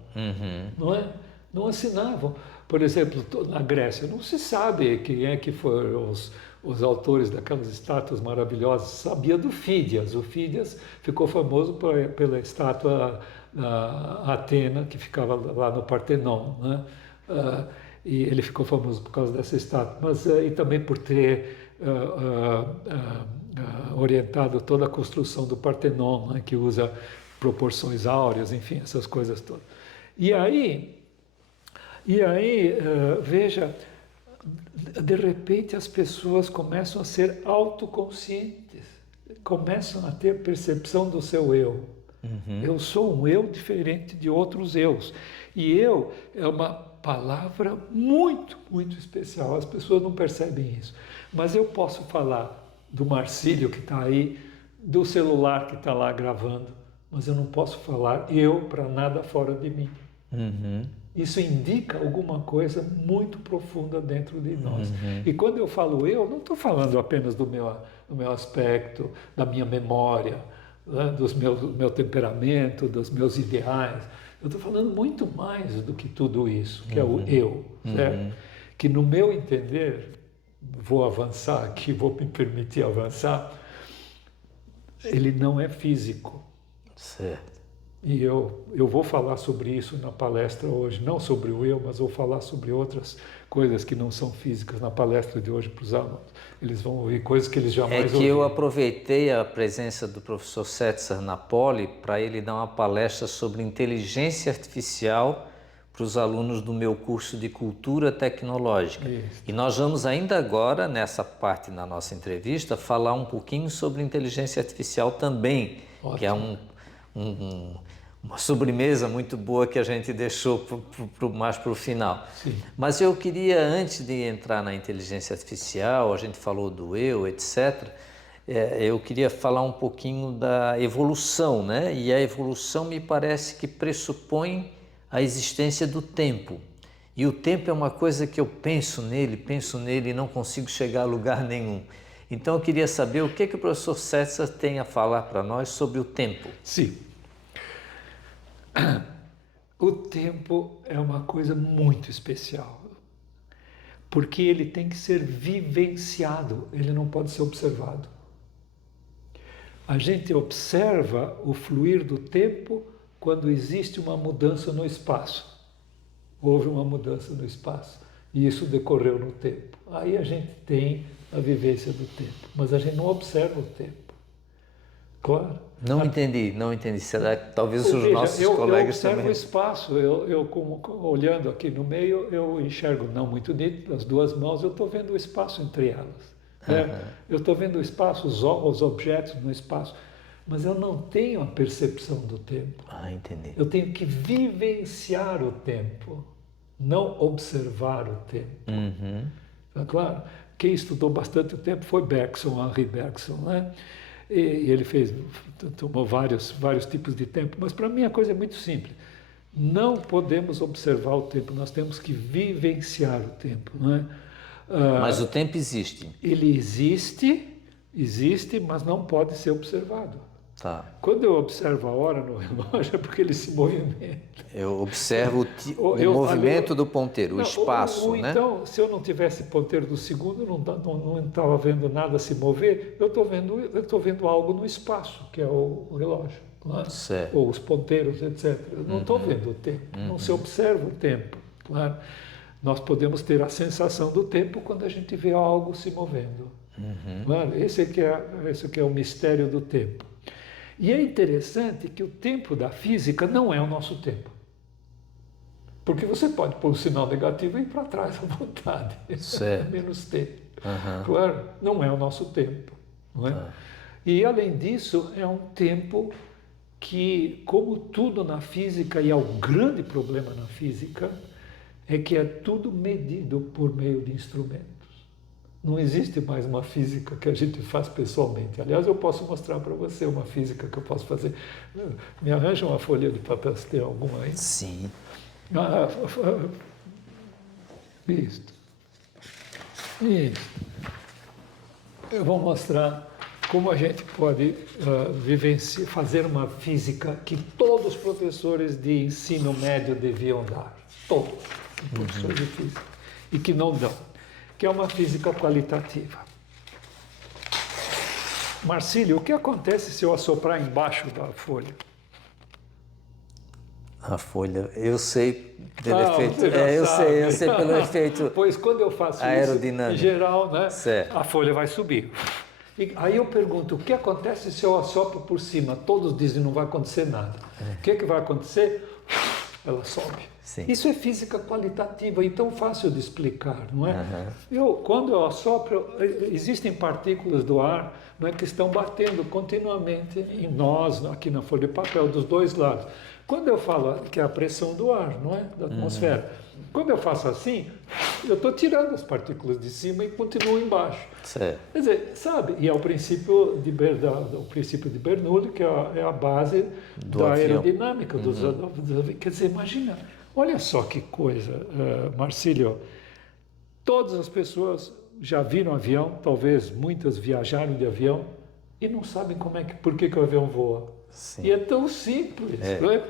não é? Não assinavam. Por exemplo, na Grécia, não se sabe quem é que foram os autores daquelas estátuas maravilhosas. Sabia do Fídias. O Fídias ficou famoso pela estátua da Atena, que ficava lá no Partenon, né? E ele ficou famoso por causa dessa estátua, mas e também por ter orientado toda a construção do Partenon, né, que usa proporções áureas, enfim, essas coisas todas. E aí veja, de repente as pessoas começam a ser autoconscientes, começam a ter percepção do seu eu. Eu sou um eu diferente de outros eus. E eu é uma palavra muito, muito especial. As pessoas não percebem isso. Mas eu posso falar do Marcílio que está aí, do celular que está lá gravando, mas eu não posso falar eu para nada fora de mim. Isso indica alguma coisa muito profunda dentro de nós. E quando eu falo eu, não estou falando apenas do meu aspecto, da minha memória, né, do meu temperamento, dos meus ideais. Eu estou falando muito mais do que tudo isso, que é o eu, certo? Que no meu entender, vou avançar aqui, vou me permitir avançar, ele não é físico. Certo. E eu vou falar sobre isso na palestra hoje, não sobre o eu, mas vou falar sobre outras coisas que não são físicas na palestra de hoje para os alunos. Eles vão ouvir coisas que eles jamais ouviram. Eu aproveitei a presença do professor Setzer na Poli para ele dar uma palestra sobre inteligência artificial para os alunos do meu curso de Cultura Tecnológica. Isso. E nós vamos ainda agora, nessa parte da nossa entrevista, falar um pouquinho sobre inteligência artificial também, Ótimo. que é uma sobremesa muito boa que a gente deixou mais para o final. Sim. Mas eu queria, antes de entrar na inteligência artificial, a gente falou do eu, etc., eu queria falar um pouquinho da evolução, né? E a evolução me parece que pressupõe a existência do tempo. E o tempo é uma coisa que eu penso nele e não consigo chegar a lugar nenhum. Então eu queria saber o que o professor Setzer tem a falar para nós sobre o tempo. Sim. O tempo é uma coisa muito especial, porque ele tem que ser vivenciado, ele não pode ser observado. A gente observa o fluir do tempo quando existe uma mudança no espaço. Houve uma mudança no espaço e isso decorreu no tempo. Aí a gente tem a vivência do tempo, mas a gente não observa o tempo. Claro. Não entendi. Será que talvez os nossos colegas eu observo também... o espaço, olhando aqui no meio, eu enxergo não muito nítido, as duas mãos, eu estou vendo o espaço entre elas. Né? Eu estou vendo o espaço, os objetos no espaço, mas eu não tenho a percepção do tempo. Entendi. Eu tenho que vivenciar o tempo, não observar o tempo. Tá claro? Quem estudou bastante o tempo foi Bergson, Henri Bergson, né? E ele tomou vários tipos de tempo, mas para mim a coisa é muito simples. Não podemos observar o tempo, nós temos que vivenciar o tempo. Não é? Mas o tempo existe. Ele existe, mas não pode ser observado. Tá. Quando eu observo a hora no relógio é porque ele se movimenta. Eu observo o movimento do ponteiro, o espaço, né? Então, se eu não tivesse ponteiro do segundo, eu não estava vendo nada se mover, eu estou vendo algo no espaço, que é o relógio, claro. Certo. Ou os ponteiros, etc. Eu não estou vendo o tempo, não se observa o tempo, claro. Nós podemos ter a sensação do tempo quando a gente vê algo se movendo. Claro, esse é o mistério do tempo. E é interessante que o tempo da física não é o nosso tempo. Porque você pode pôr um sinal negativo e ir para trás à vontade. Certo. Menos tempo. Claro, não é o nosso tempo. Não é? E, além disso, é um tempo que, como tudo na física, e é o grande problema na física, é que é tudo medido por meio de instrumentos. Não existe mais uma física que a gente faz pessoalmente. Aliás, eu posso mostrar para você uma física que eu posso fazer. Me arranja uma folha de papel, se tem alguma aí. Sim. Isso. Eu vou mostrar como a gente pode fazer uma física que todos os professores de ensino médio deviam dar. Todos os professores de física. E que não dão. Que é uma física qualitativa. Marcílio, o que acontece se eu assoprar embaixo da folha? A folha, eu sei pelo Ah, efeito. você já Eu sei sabe. pelo efeito Pois quando eu faço isso, aerodinâmico. em geral, né, Certo. a folha vai subir. E aí eu pergunto, o que acontece se eu assopro por cima? Todos dizem não vai acontecer nada. O que vai acontecer? Ela sobe. Sim. Isso é física qualitativa e tão fácil de explicar, não é? Uhum. Quando eu assopro, existem partículas do ar, não é, que estão batendo continuamente em nós, aqui na folha de papel, dos dois lados. Quando eu falo que é a pressão do ar, não é? Da atmosfera. Quando eu faço assim, eu estou tirando as partículas de cima e continuo embaixo. Certo. Quer dizer, sabe? E é o princípio o princípio de Bernoulli, que é a base da avião. aerodinâmica. Quer dizer, imagina, olha só que coisa, Marcílio. Todas as pessoas já viram avião, talvez muitas viajaram de avião e não sabem por que o avião voa. Sim. E é tão simples. Não é?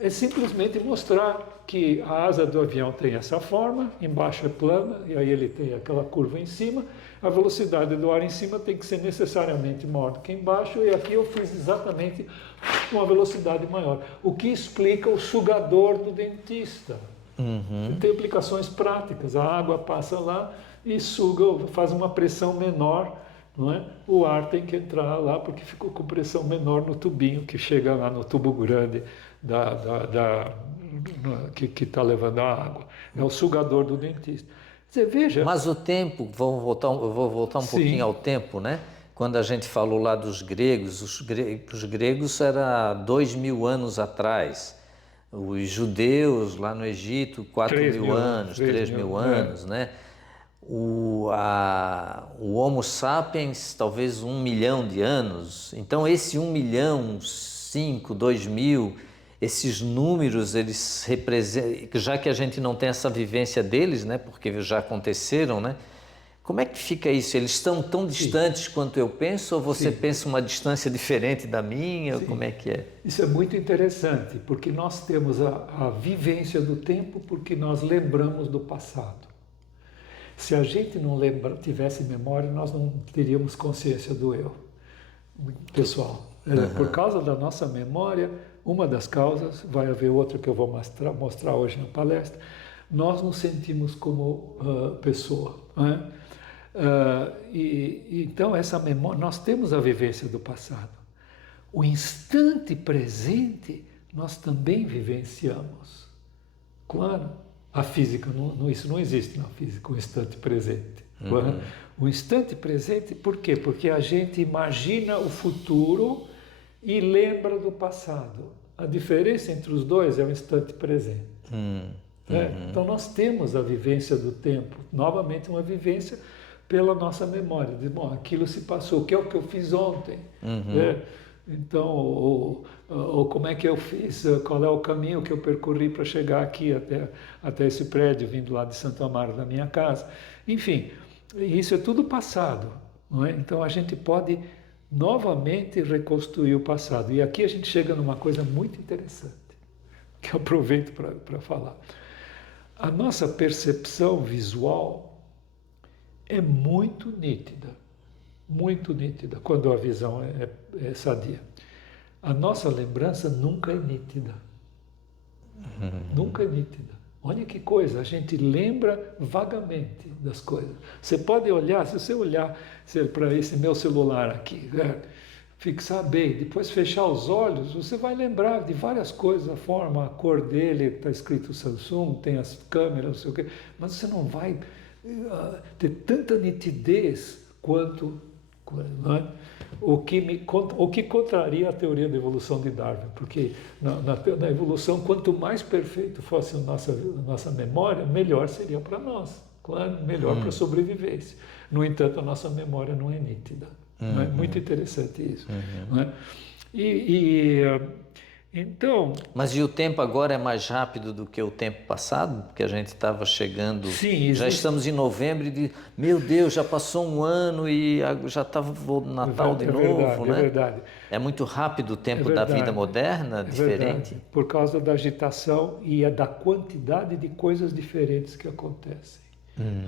É simplesmente mostrar que a asa do avião tem essa forma, embaixo é plana, e aí ele tem aquela curva em cima. A velocidade do ar em cima tem que ser necessariamente maior do que embaixo, e aqui eu fiz exatamente uma velocidade maior. O que explica o sugador do dentista. Tem aplicações práticas. A água passa lá e suga, faz uma pressão menor. Não é? O ar tem que entrar lá porque ficou com pressão menor no tubinho que chega lá no tubo grande que está levando a água. É o sugador do dentista. Você veja. Mas o tempo, eu vou voltar um pouquinho ao tempo, né? Quando a gente falou lá dos gregos, os gregos era 2.000 anos atrás. Os judeus lá no Egito, 4.000 anos, 3.000 anos, né? O Homo sapiens, talvez 1 milhão de anos. Então, esse 1 milhão, 5, 2.000, esses números, eles representam, já que a gente não tem essa vivência deles, né? Porque já aconteceram, né? Como é que fica isso? Eles estão tão distantes quanto eu penso, ou você pensa uma distância diferente da minha? Como é que é? Isso é muito interessante, porque nós temos a vivência do tempo porque nós lembramos do passado. Se a gente não tivesse memória, nós não teríamos consciência do eu. Pessoal, por causa da nossa memória, uma das causas, vai haver outra que eu vou mostrar hoje na palestra, nós nos sentimos como pessoa. Né? Então, essa memória, nós temos a vivência do passado. O instante presente, nós também vivenciamos. Claro, a física, isso não existe na física, o instante presente. O instante presente, por quê? Porque a gente imagina o futuro e lembra do passado. A diferença entre os dois é o instante presente. Então, nós temos a vivência do tempo, novamente uma vivência pela nossa memória, de bom, aquilo se passou, que é o que eu fiz ontem, né? Então, ou como é que eu fiz, qual é o caminho que eu percorri para chegar aqui até esse prédio, vindo lá de Santo Amaro, da minha casa. Enfim, isso é tudo passado, não é? Então a gente pode novamente reconstruir o passado. E aqui a gente chega numa coisa muito interessante, que eu aproveito para falar. A nossa percepção visual é muito nítida quando a visão é sadia. A nossa lembrança nunca é nítida. Nunca é nítida. Olha que coisa, a gente lembra vagamente das coisas. Você pode olhar, se você olhar para esse meu celular aqui, fixar bem, depois fechar os olhos, você vai lembrar de várias coisas, a forma, a cor dele, está escrito Samsung, tem as câmeras, não sei o quê, mas você não vai ter tanta nitidez quanto, não é? O que contraria a teoria da evolução de Darwin, porque na evolução, quanto mais perfeito fosse a nossa memória, melhor seria para nós, claro, melhor para a sobrevivência. No entanto, a nossa memória não é nítida. Não é muito interessante isso. Não é? Então... Mas e o tempo agora é mais rápido do que o tempo passado? Porque a gente estava chegando... Sim, já estamos em novembro e meu Deus, já passou um ano e já estava o Natal de novo, né? É verdade. É muito rápido o tempo da vida moderna, diferente? Verdade, por causa da agitação e da quantidade de coisas diferentes que acontecem.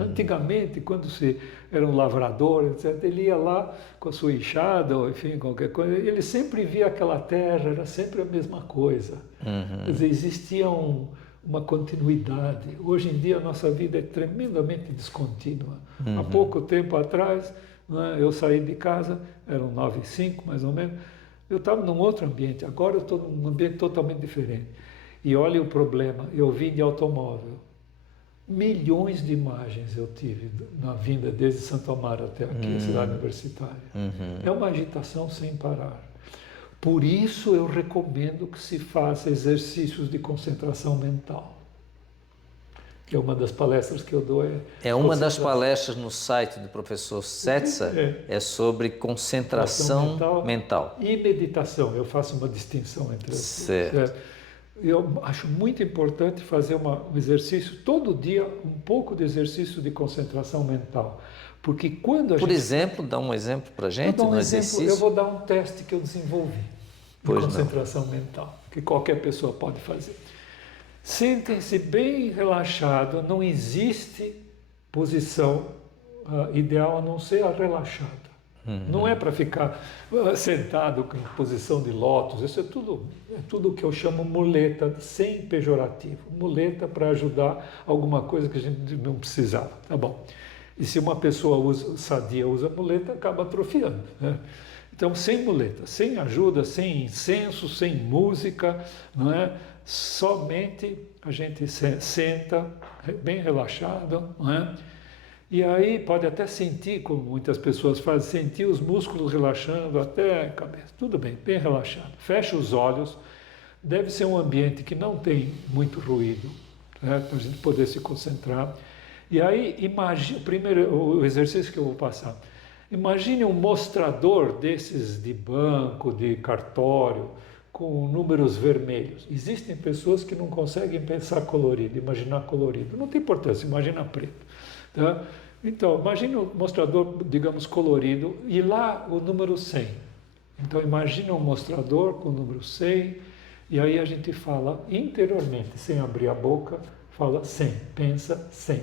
Antigamente, quando se era um lavrador, etc., ele ia lá com a sua enxada, ou enfim, qualquer coisa, ele sempre via aquela terra, era sempre a mesma coisa. Quer dizer, existia uma continuidade. Hoje em dia a nossa vida é tremendamente descontínua. Há pouco tempo atrás, né, eu saí de casa, eram 9h05 mais ou menos, eu estava num outro ambiente, agora eu estou num ambiente totalmente diferente. E olha o problema, eu vim de automóvel. Milhões de imagens eu tive na vinda desde Santo Amaro até aqui, cidade universitária. É uma agitação sem parar. Por isso eu recomendo que se faça exercícios de concentração mental. Que é uma das palestras que eu dou. É uma das palestras no site do professor Setsa, é sobre concentração mental. E meditação. Eu faço uma distinção entre as duas. Certo. Eu acho muito importante fazer um exercício, todo dia, um pouco de exercício de concentração mental. Porque quando a Por gente... exemplo, dá um exemplo para a gente no exercício? Eu vou dar um teste que eu desenvolvi de Pois concentração mental, que qualquer pessoa pode fazer. Sentem-se bem relaxado, não existe posição ideal a não ser a relaxada. Não é para ficar sentado em posição de lótus, isso é tudo que eu chamo muleta, sem pejorativo. Muleta para ajudar alguma coisa que a gente não precisava, tá bom. E se uma pessoa sadia usa muleta, acaba atrofiando, né? Então, sem muleta, sem ajuda, sem incenso, sem música, não é? Somente a gente senta bem relaxado, não é? E aí pode até sentir, como muitas pessoas fazem, sentir os músculos relaxando até a cabeça. Tudo bem, bem relaxado. Fecha os olhos. Deve ser um ambiente que não tem muito ruído, né, para a gente poder se concentrar. E aí, imagine, primeiro o exercício que eu vou passar. Imagine um mostrador desses de banco, de cartório, com números vermelhos. Existem pessoas que não conseguem pensar colorido, imaginar colorido. Não tem importância, imagina preto. Tá? Então, imagine um mostrador, digamos, colorido, e lá o número 100. Então, imagine um mostrador com o número 100, e aí a gente fala interiormente, sem abrir a boca, fala 100, pensa 100.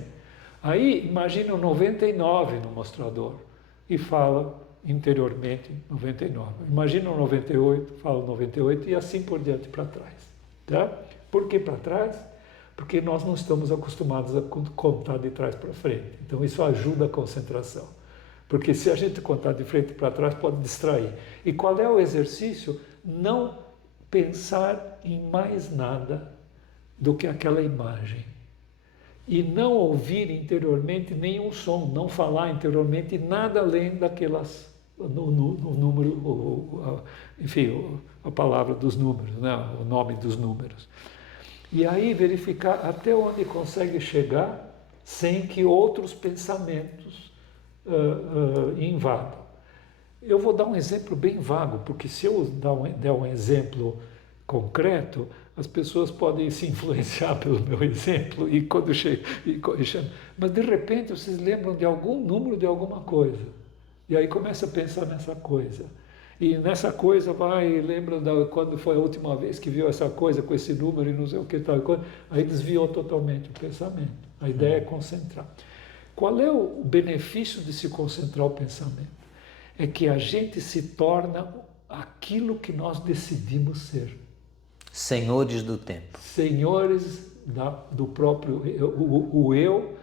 Aí, imagine um 99 no mostrador, e fala interiormente 99. Imagina um 98, fala 98, e assim por diante para trás. Tá? Por que para trás? Porque nós não estamos acostumados a contar de trás para frente. Então isso ajuda a concentração. Porque se a gente contar de frente para trás, pode distrair. E qual é o exercício? Não pensar em mais nada do que aquela imagem. E não ouvir interiormente nenhum som, não falar interiormente nada além daquelas, no número, enfim, a palavra dos números, né? O nome dos números. E aí verificar até onde consegue chegar sem que outros pensamentos invadam. Eu vou dar um exemplo bem vago, porque se eu der um exemplo concreto, as pessoas podem se influenciar pelo meu exemplo e quando mas de repente vocês lembram de algum número de alguma coisa. E aí começa a pensar nessa coisa. E nessa coisa vai, lembra quando foi a última vez que viu essa coisa com esse número e não sei o que tal coisa, aí desviou totalmente o pensamento. A ideia é concentrar. Qual é o benefício de se concentrar o pensamento? É que a gente se torna aquilo que nós decidimos ser. Senhores do tempo. Senhores do próprio o eu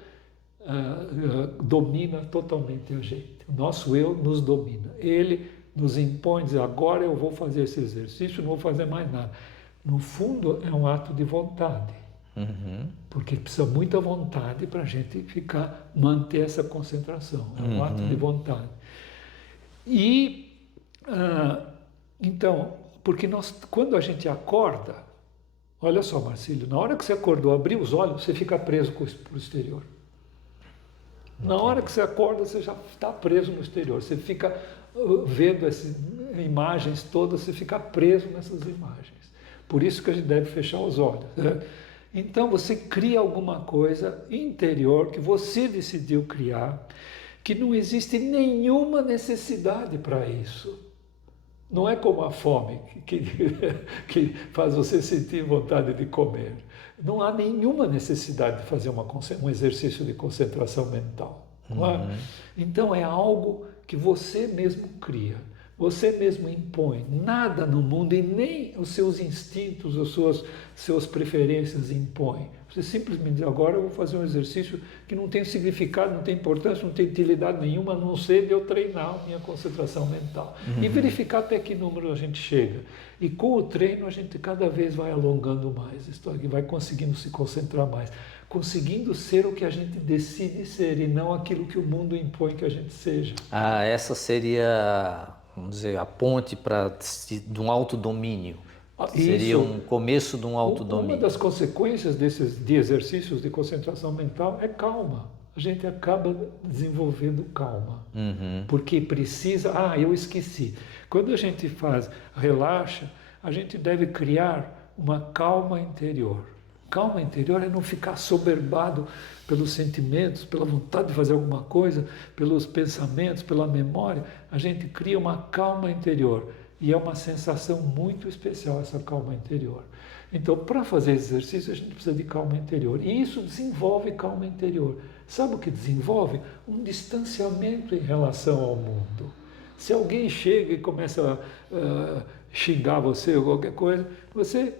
domina totalmente a gente. O nosso eu nos domina. Ele nos impõe, dizer, agora eu vou fazer esse exercício, não vou fazer mais nada. No fundo, é um ato de vontade. Porque precisa muita vontade para a gente manter essa concentração. É um ato de vontade. E, então, porque quando a gente acorda, olha só, Marcílio, na hora que você acordou, abriu os olhos, você fica preso para o exterior. Na hora que você acorda, você já está preso no exterior. Você fica vendo essas imagens todas, você fica preso nessas imagens. Por isso que a gente deve fechar os olhos, né? Então você cria alguma coisa interior que você decidiu criar, que não existe nenhuma necessidade para isso. Não é como a fome que faz você sentir vontade de comer. não há nenhuma necessidade de fazer um exercício de concentração mental. Não é? Então é algo que você mesmo cria, você mesmo impõe. Nada no mundo e nem os seus instintos, as suas preferências impõem. Você simplesmente diz, agora eu vou fazer um exercício que não tem significado, não tem importância, não tem utilidade nenhuma, a não ser de eu treinar a minha concentração mental. E verificar até que número a gente chega. E com o treino a gente cada vez vai alongando mais, isto aqui, vai conseguindo se concentrar mais, conseguindo ser o que a gente decide ser e não aquilo que o mundo impõe que a gente seja. Ah, essa seria, vamos dizer, a ponte de um autodomínio. Seria um começo de um autodomínio. Uma das consequências de exercícios de concentração mental é calma. A gente acaba desenvolvendo calma. Porque precisa... eu esqueci. Quando a gente relaxa, a gente deve criar uma calma interior. Calma interior é não ficar soberbado pelos sentimentos, pela vontade de fazer alguma coisa, pelos pensamentos, pela memória. A gente cria uma calma interior. E é uma sensação muito especial essa calma interior. Então, para fazer esse exercício, a gente precisa de calma interior. E isso desenvolve calma interior. Sabe o que desenvolve? Um distanciamento em relação ao mundo. Se alguém chega e começa a xingar você ou qualquer coisa, você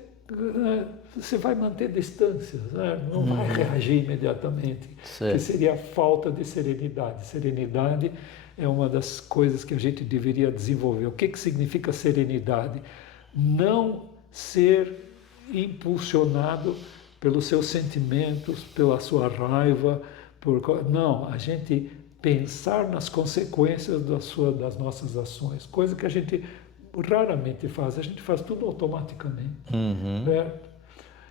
vai manter distâncias, né? Não vai reagir imediatamente. Que seria a falta de serenidade. Serenidade é uma das coisas que a gente deveria desenvolver. O que significa serenidade? Não ser impulsionado pelos seus sentimentos, pela sua raiva. Não, a gente pensar nas consequências das nossas ações, coisa que a gente raramente faz. A gente faz tudo automaticamente. Certo?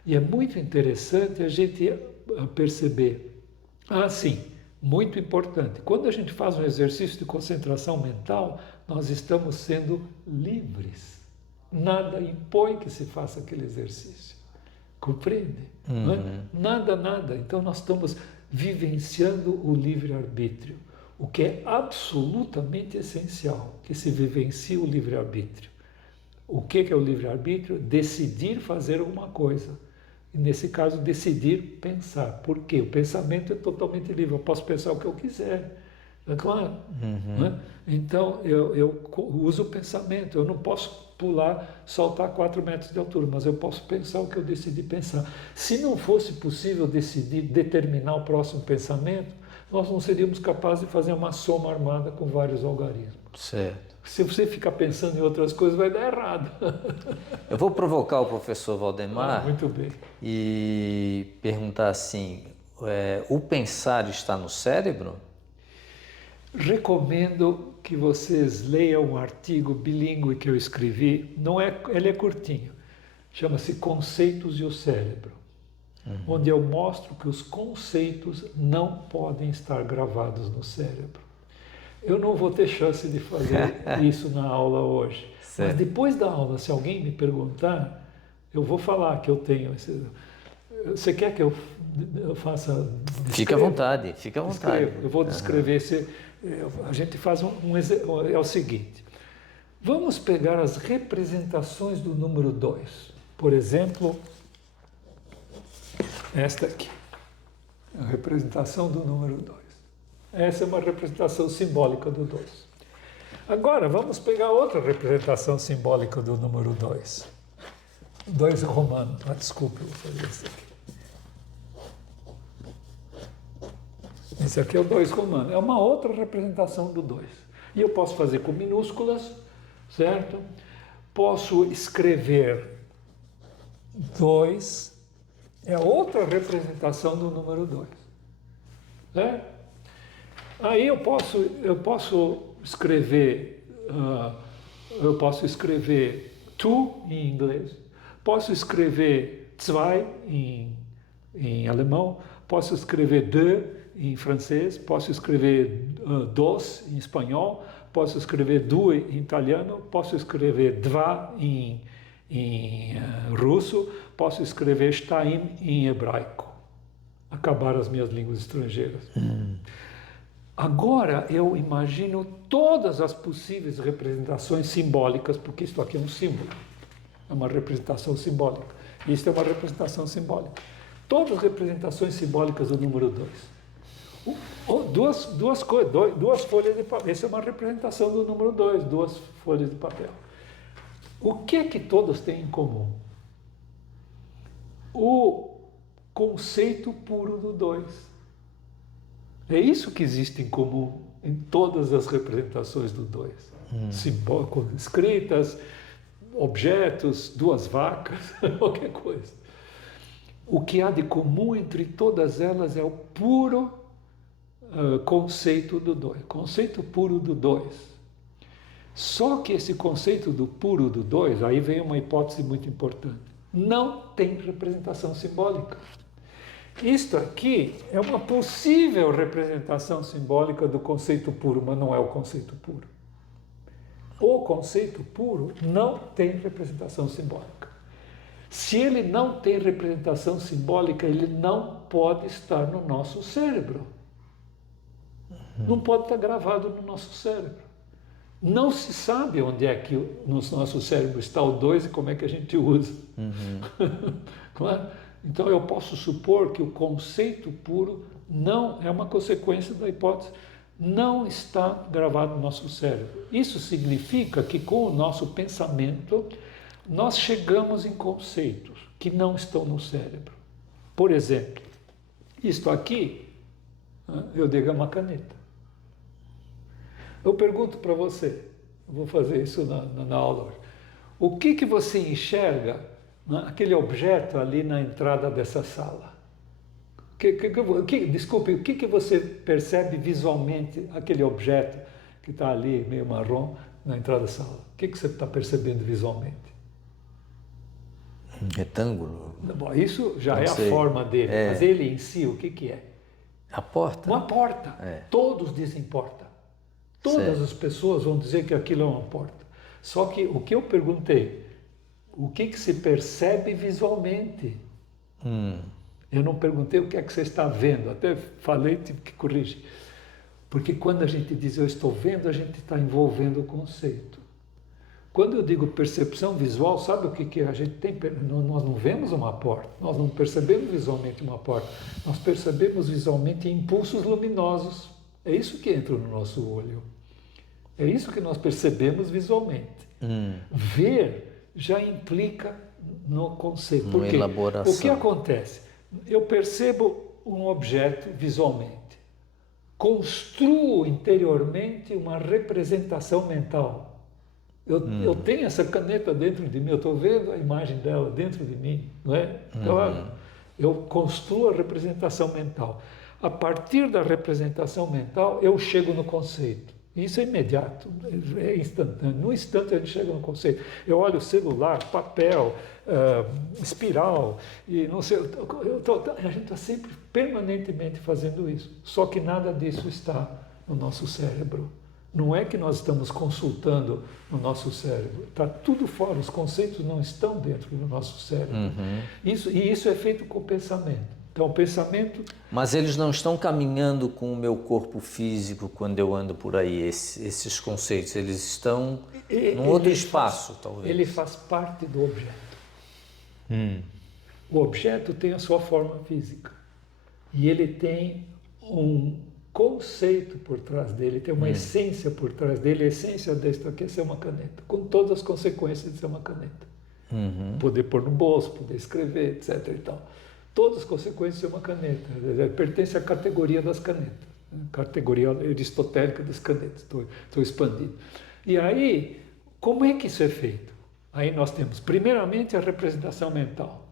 E é muito interessante a gente perceber. Sim. Muito importante. Quando a gente faz um exercício de concentração mental, nós estamos sendo livres. Nada impõe que se faça aquele exercício. Compreende? Não é? Nada. Então nós estamos vivenciando o livre-arbítrio, o que é absolutamente essencial, que se vivencie o livre-arbítrio. O que é o livre-arbítrio? Decidir fazer alguma coisa. E nesse caso, decidir pensar. Por quê? O pensamento é totalmente livre. Eu posso pensar o que eu quiser. É claro? Né? Então, eu uso o pensamento. Eu não posso saltar 4 metros de altura, mas eu posso pensar o que eu decidi pensar. Se não fosse possível determinar o próximo pensamento, nós não seríamos capazes de fazer uma soma armada com vários algarismos. Certo. Se você ficar pensando em outras coisas, vai dar errado. Eu vou provocar o professor Valdemar muito bem. E perguntar assim, o pensar está no cérebro? Recomendo que vocês leiam um artigo bilíngue que eu escrevi. Ele é curtinho. Chama-se Conceitos e o Cérebro. Onde eu mostro que os conceitos não podem estar gravados no cérebro. Eu não vou ter chance de fazer isso na aula hoje. Certo. Mas depois da aula, se alguém me perguntar, eu vou falar que eu tenho. Você quer que eu faça? Fica à vontade, fica à vontade. Eu vou descrever. A gente faz é o seguinte. Vamos pegar as representações do número 2. Por exemplo, esta aqui. A representação do número 2. Essa é uma representação simbólica do 2. Agora, vamos pegar outra representação simbólica do número 2. 2 romano. Desculpe, eu vou fazer isso aqui. Esse aqui é o 2 romano. É uma outra representação do 2. E eu posso fazer com minúsculas, certo? Posso escrever 2. É outra representação do número 2. Certo? Aí eu posso escrever tu em inglês, posso escrever zwei em alemão, posso escrever de em francês, posso escrever dos em espanhol, posso escrever du em italiano, posso escrever dva em russo, posso escrever shtaim em hebraico. Acabaram as minhas línguas estrangeiras. Agora eu imagino todas as possíveis representações simbólicas, porque isto aqui é um símbolo, é uma representação simbólica. Isto é uma representação simbólica. todas as representações simbólicas do número 2. Duas folhas de papel. Essa é uma representação do número 2, 2 folhas de papel. O que é que todas têm em comum? O conceito puro do 2. É isso que existe em comum em todas as representações do 2. Simbólicas, escritas, objetos, 2 vacas, qualquer coisa. O que há de comum entre todas elas é o puro conceito do 2, conceito puro do 2. Só que esse conceito do puro do 2, aí vem uma hipótese muito importante, não tem representação simbólica. Isto aqui é uma possível representação simbólica do conceito puro, mas não é o conceito puro. O conceito puro não tem representação simbólica. Se ele não tem representação simbólica, ele não pode estar no nosso cérebro. Não pode estar gravado no nosso cérebro. Não se sabe onde é que no nosso cérebro está o 2 e como é que a gente usa. Claro? Então eu posso supor que o conceito puro não é uma consequência da hipótese, não está gravado no nosso cérebro. Isso significa que com o nosso pensamento nós chegamos em conceitos que não estão no cérebro. Por exemplo, isto aqui, eu digo, é uma caneta. Eu pergunto para você, eu vou fazer isso na aula hoje, o que você enxerga naquele objeto ali na entrada dessa sala? Desculpe, o que você percebe visualmente aquele objeto que está ali, meio marrom, na entrada da sala? O que você está percebendo visualmente? Um retângulo. Bom, isso já Não é sei. a forma dele, mas ele em si, o que é? A porta? Uma porta. Todos dizem porta. Todas as pessoas vão dizer que aquilo é uma porta. Só que o que eu perguntei, o que se percebe visualmente? Eu não perguntei o que é que você está vendo, até falei, tive que corrigir. Porque quando a gente diz eu estou vendo, a gente está envolvendo o conceito. Quando eu digo percepção visual, sabe o que a gente tem? Nós não vemos uma porta, nós não percebemos visualmente uma porta, nós percebemos visualmente impulsos luminosos. É isso que entra no nosso olho. É isso que nós percebemos visualmente. Ver já implica no conceito. Por quê? Elaboração. O que acontece? Eu percebo um objeto visualmente, construo interiormente uma representação mental. Eu tenho essa caneta dentro de mim, eu estou vendo a imagem dela dentro de mim, não é? Então, eu construo a representação mental. A partir da representação mental, eu chego no conceito. Isso é imediato, é instantâneo. No instante a gente chega no conceito. Eu olho o celular, papel, espiral, e não sei. A gente está sempre permanentemente fazendo isso. Só que nada disso está no nosso cérebro. Não é que nós estamos consultando no nosso cérebro. Está tudo fora, os conceitos não estão dentro do nosso cérebro. Isso é feito com o pensamento. Então, o pensamento... Mas eles não estão caminhando com o meu corpo físico quando eu ando por aí, esses conceitos. Eles estão num outro espaço, talvez. Ele faz parte do objeto. O objeto tem a sua forma física. E ele tem um conceito por trás dele, tem uma essência por trás dele. A essência desta aqui é ser uma caneta, com todas as consequências de ser uma caneta. Poder pôr no bolso, poder escrever, etc. e tal. Todas as consequências de uma caneta. Pertence à categoria das canetas. Categoria aristotélica das canetas. Estou expandindo. E aí, como é que isso é feito? Aí nós temos, primeiramente, a representação mental.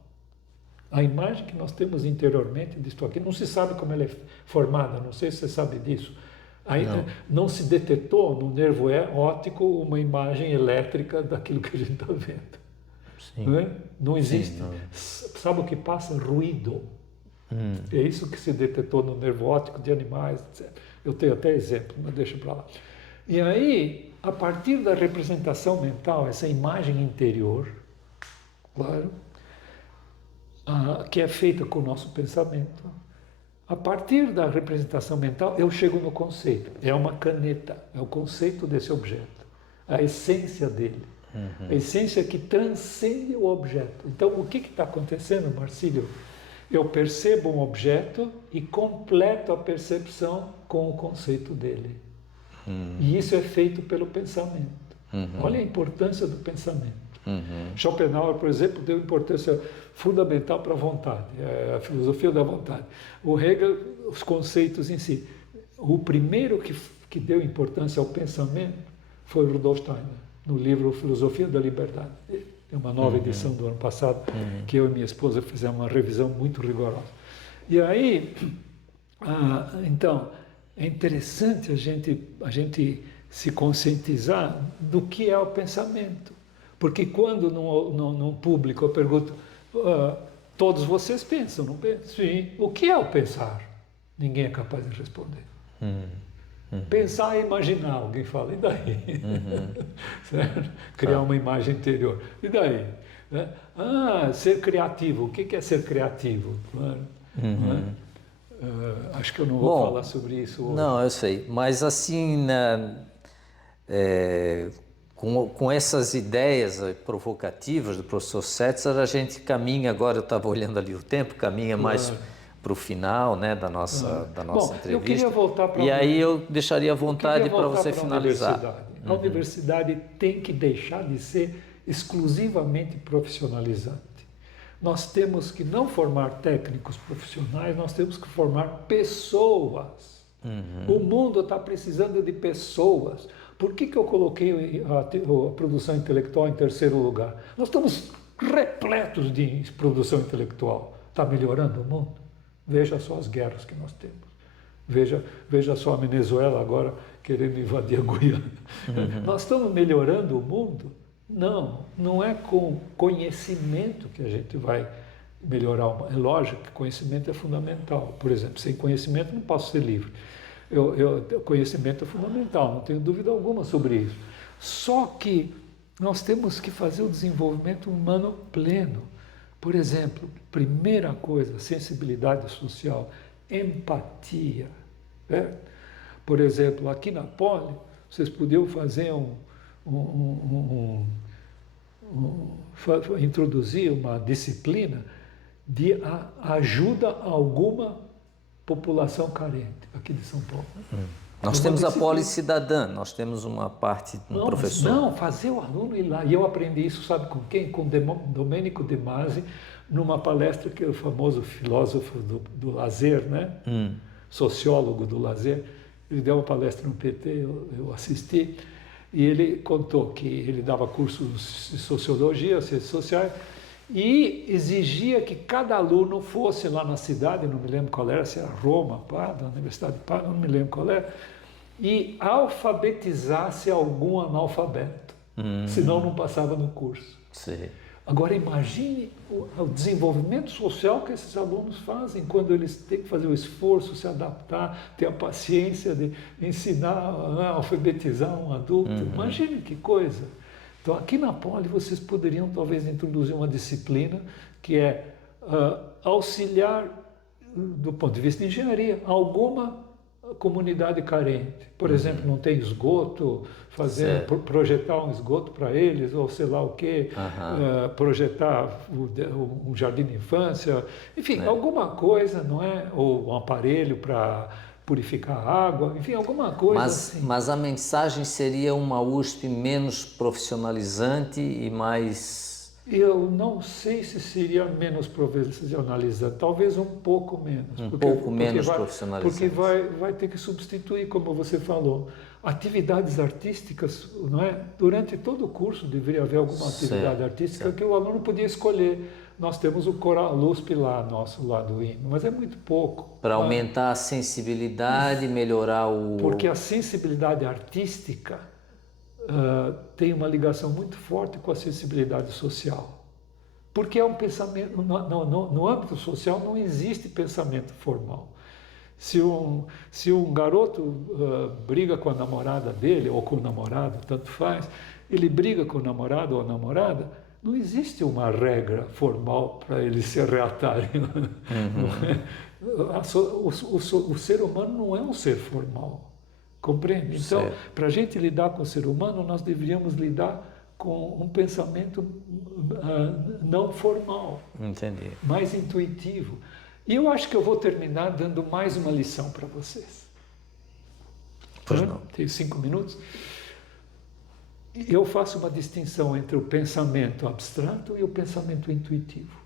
A imagem que nós temos interiormente disto aqui, não se sabe como ela é formada, não sei se você sabe disso. Aí não se detetou no nervo óptico uma imagem elétrica daquilo que a gente está vendo. Não é? Não existe. Sim, não. Sabe o que passa? Ruído. É isso que se detetou no nervo óptico de animais, etc. Eu tenho até exemplo, mas deixa para lá. E aí, a partir da representação mental, essa imagem interior, claro, que é feita com o nosso pensamento, a partir da representação mental, eu chego no conceito. É uma caneta, é o conceito desse objeto, a essência dele. A essência que transcende o objeto. Então, o que está acontecendo, Marcílio? Eu percebo um objeto e completo a percepção com o conceito dele. E isso é feito pelo pensamento. Olha a importância do pensamento. Schopenhauer, por exemplo, deu importância fundamental para a vontade, a filosofia da vontade. O Hegel, os conceitos em si. O primeiro que deu importância ao pensamento foi Rudolf Steiner, no livro Filosofia da Liberdade. Tem uma nova edição do ano passado, que eu e minha esposa fizemos uma revisão muito rigorosa. E aí, então, é interessante a gente se conscientizar do que é o pensamento. Porque quando num público eu pergunto, todos vocês pensam, não pensam? Sim. O que é o pensar? Ninguém é capaz de responder. Pensar é imaginar, alguém fala, e daí? Certo? Criar uma imagem interior, e daí? Né? Ser criativo, o que é ser criativo? Acho que eu não vou falar sobre isso hoje. Não, eu sei, mas assim, com essas ideias provocativas do professor Setzer, a gente caminha, agora eu estava olhando ali o tempo, caminha mais para o final, né, da nossa entrevista. Eu queria voltar para aí eu deixaria à vontade para você finalizar. A universidade tem que deixar de ser exclusivamente profissionalizante. Nós temos que não formar técnicos profissionais, nós temos que formar pessoas. O mundo está precisando de pessoas. Por que eu coloquei a produção intelectual em terceiro lugar? Nós estamos repletos de produção intelectual. Está melhorando o mundo? Veja só as guerras que nós temos. Veja só a Venezuela agora querendo invadir a Guiana. Nós estamos melhorando o mundo? Não é com conhecimento que a gente vai melhorar. É lógico que conhecimento é fundamental. Por exemplo, sem conhecimento não posso ser livre. Conhecimento é fundamental, não tenho dúvida alguma sobre isso. Só que nós temos que fazer o desenvolvimento humano pleno. Por exemplo, primeira coisa, sensibilidade social, empatia. Certo? Por exemplo, aqui na Poli, vocês podiam fazer introduzir uma disciplina de ajuda a alguma população carente aqui de São Paulo. Nós temos a Poli Cidadã, nós temos uma parte no professor. Não, fazer o aluno ir lá. E eu aprendi isso, sabe com quem? Com Domenico De Masi, numa palestra que é o famoso filósofo do lazer, né? Sociólogo do lazer. Ele deu uma palestra no PT, eu assisti, e ele contou que ele dava cursos de sociologia, ciências sociais, e exigia que cada aluno fosse lá na cidade, não me lembro qual era, se era Roma, Padua, Universidade de Padua, não me lembro qual era, e alfabetizasse algum analfabeto, senão não passava no curso. Sim. Agora imagine o desenvolvimento social que esses alunos fazem quando eles têm que fazer o esforço, se adaptar, ter a paciência de ensinar, alfabetizar um adulto. Imagine que coisa! Então, aqui na Poli, vocês poderiam talvez introduzir uma disciplina que é auxiliar, do ponto de vista de engenharia, alguma comunidade carente. Por exemplo, não tem esgoto, projetar um esgoto para eles, ou sei lá o quê, projetar um jardim de infância, enfim, alguma coisa, não é? Ou um aparelho para purificar a água, enfim, alguma coisa assim. Mas a mensagem seria uma USP menos profissionalizante e mais... Eu não sei se seria menos profissionalizante, talvez um pouco menos. Profissionalizante. Porque vai ter que substituir, como você falou, atividades artísticas, não é? Durante todo o curso deveria haver alguma atividade artística que o aluno podia escolher. Nós temos o Coral Lusp lá, nosso lá do hino, mas é muito pouco. Para aumentar a sensibilidade, melhorar o... Porque a sensibilidade artística tem uma ligação muito forte com a sensibilidade social. Porque é um pensamento... No âmbito social não existe pensamento formal. Se um garoto briga com a namorada dele, ou com o namorado, tanto faz, ele briga com o namorado ou a namorada, não existe uma regra formal para eles se reatarem. O ser humano não é um ser formal, compreende? Então, para a gente lidar com o ser humano, nós deveríamos lidar com um pensamento não formal, Entendi. mais intuitivo. E eu acho que eu vou terminar dando mais uma lição para vocês. Pois não. Tenho 5 minutos. Eu faço uma distinção entre o pensamento abstrato e o pensamento intuitivo.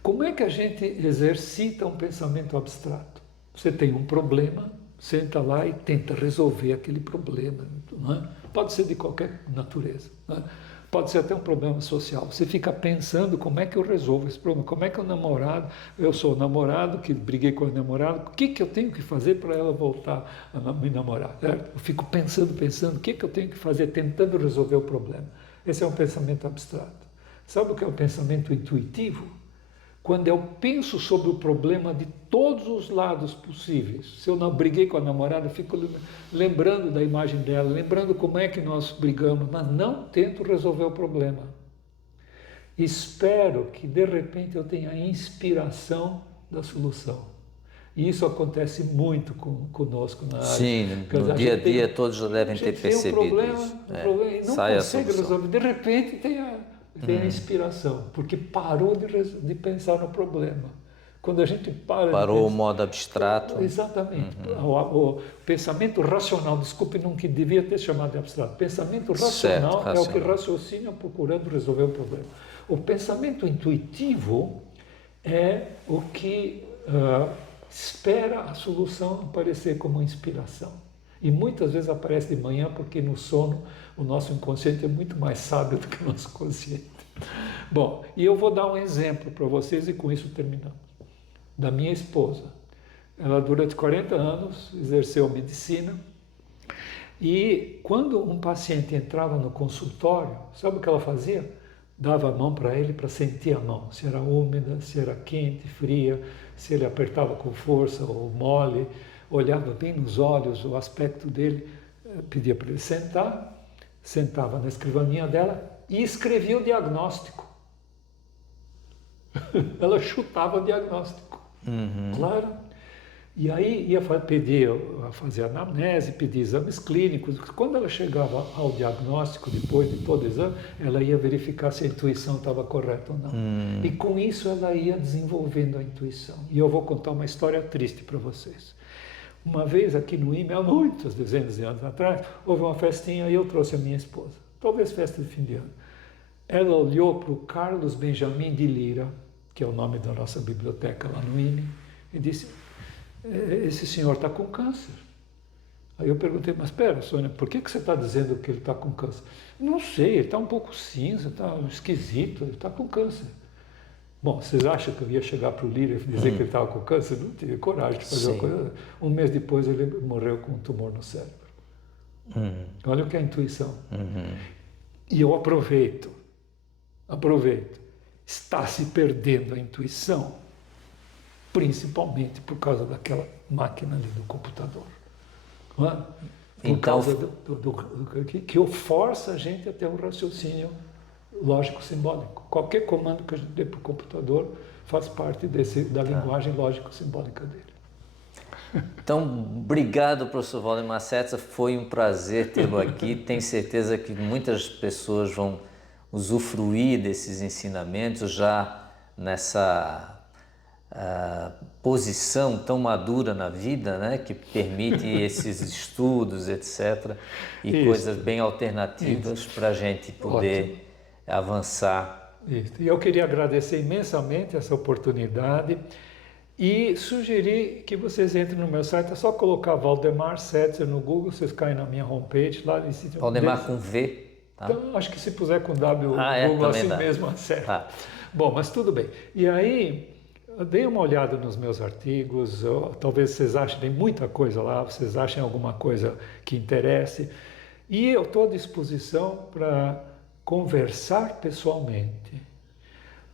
Como é que a gente exercita um pensamento abstrato? Você tem um problema, senta lá e tenta resolver aquele problema. Não é? Pode ser de qualquer natureza. Não é? Pode ser até um problema social. Você fica pensando como é que eu resolvo esse problema, como é que eu sou o namorado que briguei com a namorada, o que eu tenho que fazer para ela voltar a me namorar? Certo? Eu fico pensando, o que eu tenho que fazer, tentando resolver o problema. Esse é um pensamento abstrato. Sabe o que é o pensamento intuitivo? Quando eu penso sobre o problema de todos os lados possíveis. Se eu não briguei com a namorada, eu fico lembrando da imagem dela, lembrando como é que nós brigamos, mas não tento resolver o problema. Espero que, de repente, eu tenha a inspiração da solução. E isso acontece muito conosco na área. Sim, no dia a dia todos já devem ter percebido isso. Um problema e não consegue resolver. De repente tem a inspiração, porque parou de pensar no problema. Quando a gente parou o modo abstrato. Exatamente. O pensamento racional, desculpe, não que devia ter chamado de abstrato. Pensamento racional, é o que raciocina procurando resolver o problema. O pensamento intuitivo é o que espera a solução aparecer como inspiração. E muitas vezes aparece de manhã porque no sono o nosso inconsciente é muito mais sábio do que o nosso consciente. Bom, e eu vou dar um exemplo para vocês e com isso terminamos. Da minha esposa. Ela durante 40 anos exerceu medicina e quando um paciente entrava no consultório, sabe o que ela fazia? Dava a mão para ele para sentir a mão, se era úmida, se era quente, fria, se ele apertava com força ou mole, olhava bem nos olhos, o aspecto dele, pedia para ele sentar, sentava na escrivaninha dela e escrevia o diagnóstico. Ela chutava o diagnóstico, claro. E aí ia pedir a fazer anamnese, pedir exames clínicos. Quando ela chegava ao diagnóstico, depois de todo o exame, ela ia verificar se a intuição estava correta ou não. E com isso ela ia desenvolvendo a intuição. E eu vou contar uma história triste para vocês. Uma vez aqui no IME, há muitas dezenas de anos atrás, houve uma festinha e eu trouxe a minha esposa. Talvez festa de fim de ano. Ela olhou para o Carlos Benjamin de Lira, que é o nome da nossa biblioteca lá no IME, e disse: esse senhor está com câncer. Aí eu perguntei: mas espera, Sônia, por que você está dizendo que ele está com câncer? Não sei, ele está um pouco cinza, está esquisito, ele está com câncer. Bom, vocês acham que eu ia chegar para o Lira e dizer que ele estava com câncer? Não tive coragem de fazer uma coisa. Um mês depois ele morreu com um tumor no cérebro. Olha o que é a intuição. E eu aproveito. Está se perdendo a intuição, principalmente por causa daquela máquina ali do computador. Não é? Por causa que força a gente a ter um raciocínio lógico-simbólico. Qualquer comando que a gente dê para o computador faz parte da linguagem lógico-simbólica dele. Então, obrigado, professor Waldemar Setzer. Foi um prazer tê-lo aqui. Tenho certeza que muitas pessoas vão usufruir desses ensinamentos já nessa posição tão madura na vida, né, que permite esses estudos, etc. E coisas bem alternativas para a gente poder avançar. Isso. E eu queria agradecer imensamente essa oportunidade e sugerir que vocês entrem no meu site. É só colocar Waldemar Setzer no Google, vocês caem na minha homepage lá. Waldemar com V. Tá. Então, acho que se puser com W, Google assim mesmo acerta. Tá. Bom, mas tudo bem. E aí, dê uma olhada nos meus artigos, talvez vocês achem, tem muita coisa lá, vocês achem alguma coisa que interesse. E eu estou à disposição para conversar pessoalmente,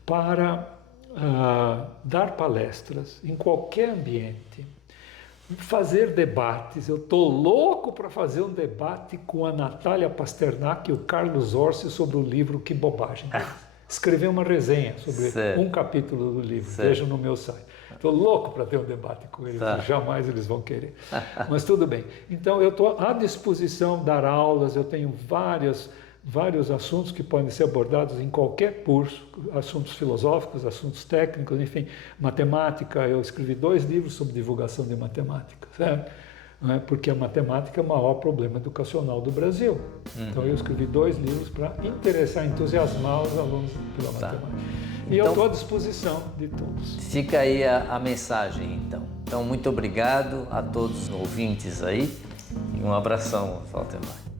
para dar palestras em qualquer ambiente, fazer debates. Eu estou louco para fazer um debate com a Natália Pasternak e o Carlos Orsi sobre o livro Que Bobagem. Escrever uma resenha sobre um capítulo do livro, vejam no meu site. Estou louco para ter um debate com eles, jamais eles vão querer. Mas tudo bem. Então eu estou à disposição de dar aulas, eu tenho várias vários assuntos que podem ser abordados em qualquer curso, assuntos filosóficos, assuntos técnicos, enfim, matemática. Eu escrevi 2 livros sobre divulgação de matemática, certo? Porque a matemática é o maior problema educacional do Brasil. Então eu escrevi 2 livros para interessar, entusiasmar os alunos pela matemática. E eu estou à disposição de todos. Fica aí a mensagem, então. Então, muito obrigado a todos os ouvintes aí e um abração, Valdemar.